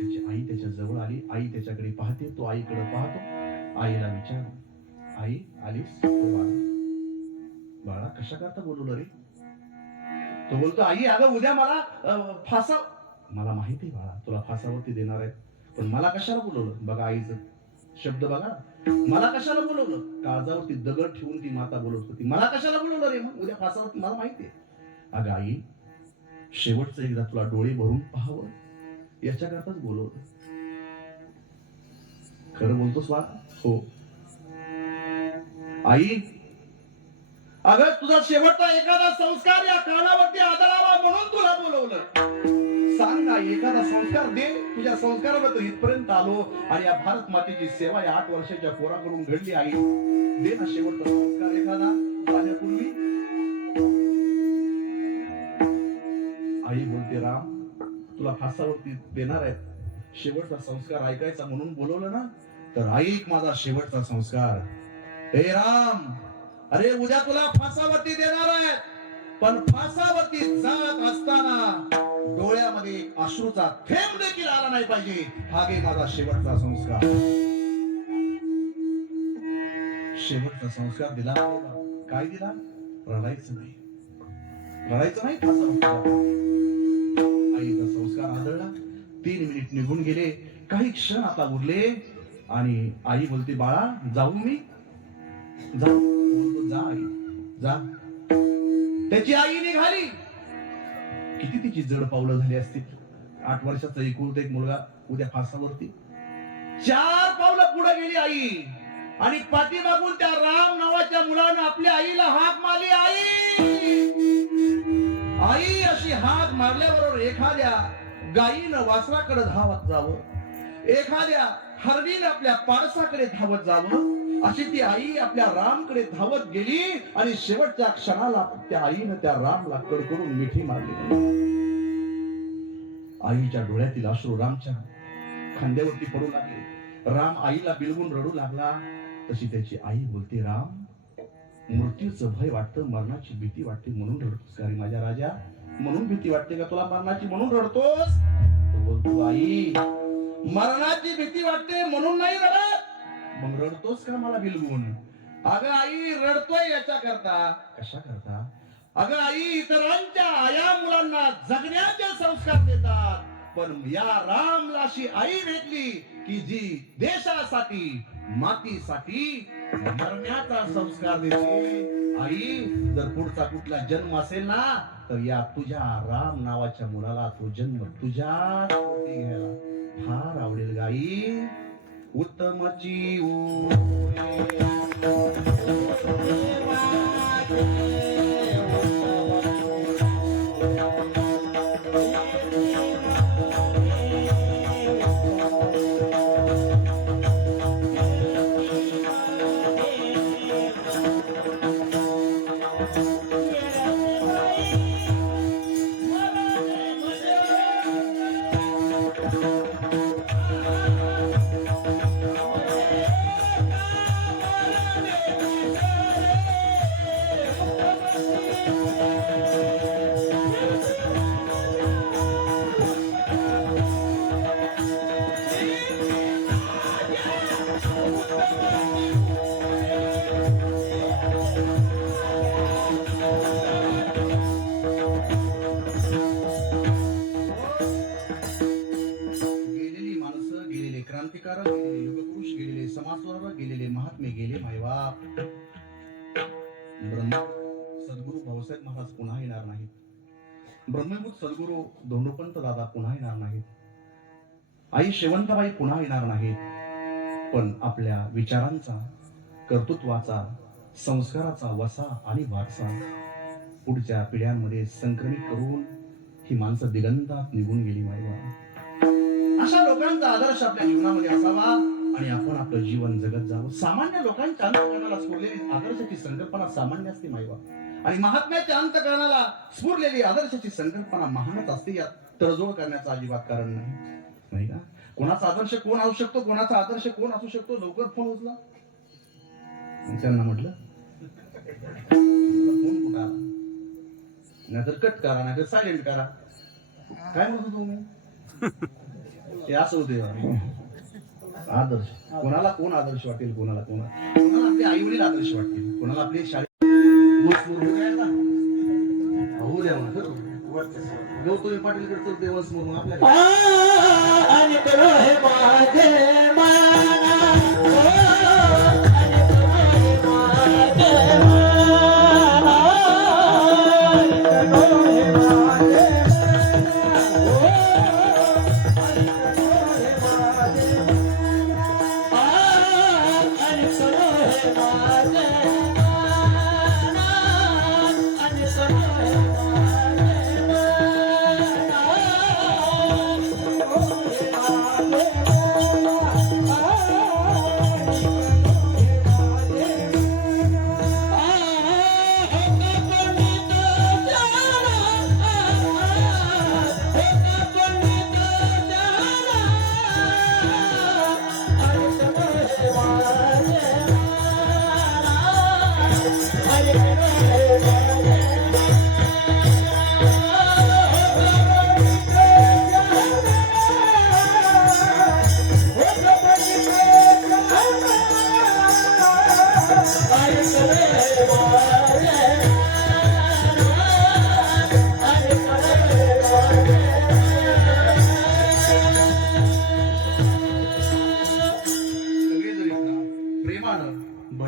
त्याची आई त्याच्या जवळ आली. आई त्याच्याकडे पाहते, तो आईकडे पाहतो. आईला विचार, आई आलीस? हो बाळा. बाळा कशा करता बोलवलं रे? तो बोलतो, आई अगं उद्या मला मला माहिती आहे बाळा तुला फासावरती देणार आहे, पण मला कशाला बोलवलं? बघा आईचं शब्द बघा. मला कशाला बोलवलं? काळजावरती दगड ठेवून ती माता बोलत होती. मला कशाला बोलवलं रे? मग उद्या फासावरती मला माहितीये. अगं आई, शेवटचं एकदा तुला डोळे भरून पाहावं याच्याकरताच बोलवलं. खरं बोलतोस बा? हो आई. अगं तुझा शेवटचा एखादा संस्कार या कानावरती आदळावा म्हणून तुला बोलवलं. सांग ना, एखादा संस्कार दे. तुझ्या संस्कारावर तर इथपर्यंत आलो आणि या भारत मातेची सेवा या 8 वर्षाच्या पोराकडून घडली. आई दे ना शेवटचा संस्कार एखादा जाण्यापूर्वी. आई बोलते, राम तुला फासावरती देणार आहे. शेवटचा संस्कार ऐकायचा म्हणून बोलवलं ना, तर ऐक माझा शेवटचा संस्कार. हे राम, अरे उद्या तुला फासावरती देणार आहे, पण फासावरती जात असताना डोळ्यामध्ये अश्रूचा थेंब देखील आला नाही पाहिजे. हा घे माझा शेवटचा संस्कार. शेवटचा संस्कार दिला. काय दिला? रडायचं नाही. रडायचं नाही फासावरती. आईचा संस्कार आदळला. 3 मिनिट निघून गेले. काही क्षण आता उरले आणि आई बोलते, बाळा जाऊ मी? जा. जा आई जा. त्याची आई निघाली. किती तिची जड पावलं झाली असतील. 8 वर्षाचा एकुलता एक मुलगा उद्या फासावरती. 4 पावलं पुढे गेली आई आणि पाठीमागून त्या राम नावाच्या मुलानं आपल्या आईला हाक मारली. आई, आई अशी हाक मारल्याबरोबर एखाद्या गायीनं वासराकडे धावत जावं, एखाद्या हरणीनं आपल्या पारसाकडे धावत जावं, अशी ती आई आपल्या रामकडे धावत गेली आणि शेवटच्या क्षणाला त्या आईनं त्या रामला कडकडून मिठी मारली. आईच्या डोळ्यातील अश्रू रामच्या खांद्यावरती पडू लागले. राम आईला बिलगून रडू लागला. तशी त्याची आई बोलते, राम मृत्यूचं भय वाटतं, मरणाची भीती वाटते म्हणून रडतोस का रे माझ्या राजा? म्हणून भीती वाटते का तुला मरणाची म्हणून रडतोस? तो बोलतो, आई मरणाची भीती वाटते म्हणून नाही रडत. मग रडतोस का मला बिलगून? अगं आई रडतोय याच्या करता. कशा करता? अगं आई इतरांच्या आया मुलांना जगण्याचे संस्कार देतात, पण या रामला अशी आई भेटली की जी देशासाठी मातीसाठी मरण्याचा संस्कार देते. आई जर पुढचा कुठला जन्म असेल ना, तर या तुझ्या राम नावाच्या मुलाला तो जन्म तुझ्याच पोटी घ्यायला फार आवडेल गाई. उत्तमची क्रांतिकारक गेलेले, युगपुरुष गेलेले, समाजसुधारक गेलेले, महात्मे गेले मायबाप. ब्रह्म सद्गुरू भाऊसाहेब महाराज पुन्हा येणार नाहीत. ब्रह्मभूत सद्गुरू धोंडोपंत दादा पुन्हा येणार नाहीत. आई शेवंताबाई पुन्हा येणार नाहीत. पण आपल्या विचारांचा, कर्तृत्वाचा, संस्काराचा वसा आणि वारसा पुढच्या पिढ्यांमध्ये संक्रमित करून ही माणसं दिगंतात निघून गेली मायबाप. अशा लोकांचा आदर्श आपल्या जीवनामध्ये असावा आणि आपण आपलं जीवन जगत जावं. सामान्य लोकांच्या अंतःकरणाला स्फुरलेली आदर्शाची संकल्पना सामान्य असते मायबाप, आणि महात्म्याच्या अंतःकरणाला स्फुरलेली आदर्शाची संकल्पना महानच असते. यात तडजोड करण्याचं अजिबात कारण नाही का? कोणाचा आदर्श कोण असू शकतो, कोणाचा आदर्श कोण असू शकतो? लवकर फोन उचला. त्यांना म्हटलं फोन कुठं, नाहीतर कट करा, नाहीतर सायलेंट करा. काय म्हणतो तुम्ही? हे असं होते आदर्श. कोणाला कोण आदर्श वाटेल, कोणाला आपले आई वडील आदर्श वाटतील, कोणाला आपले शाळेत गौतमी पाटीलकडचं देवस म्हणून आपल्या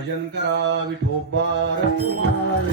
भजन करा विठोबार कुमार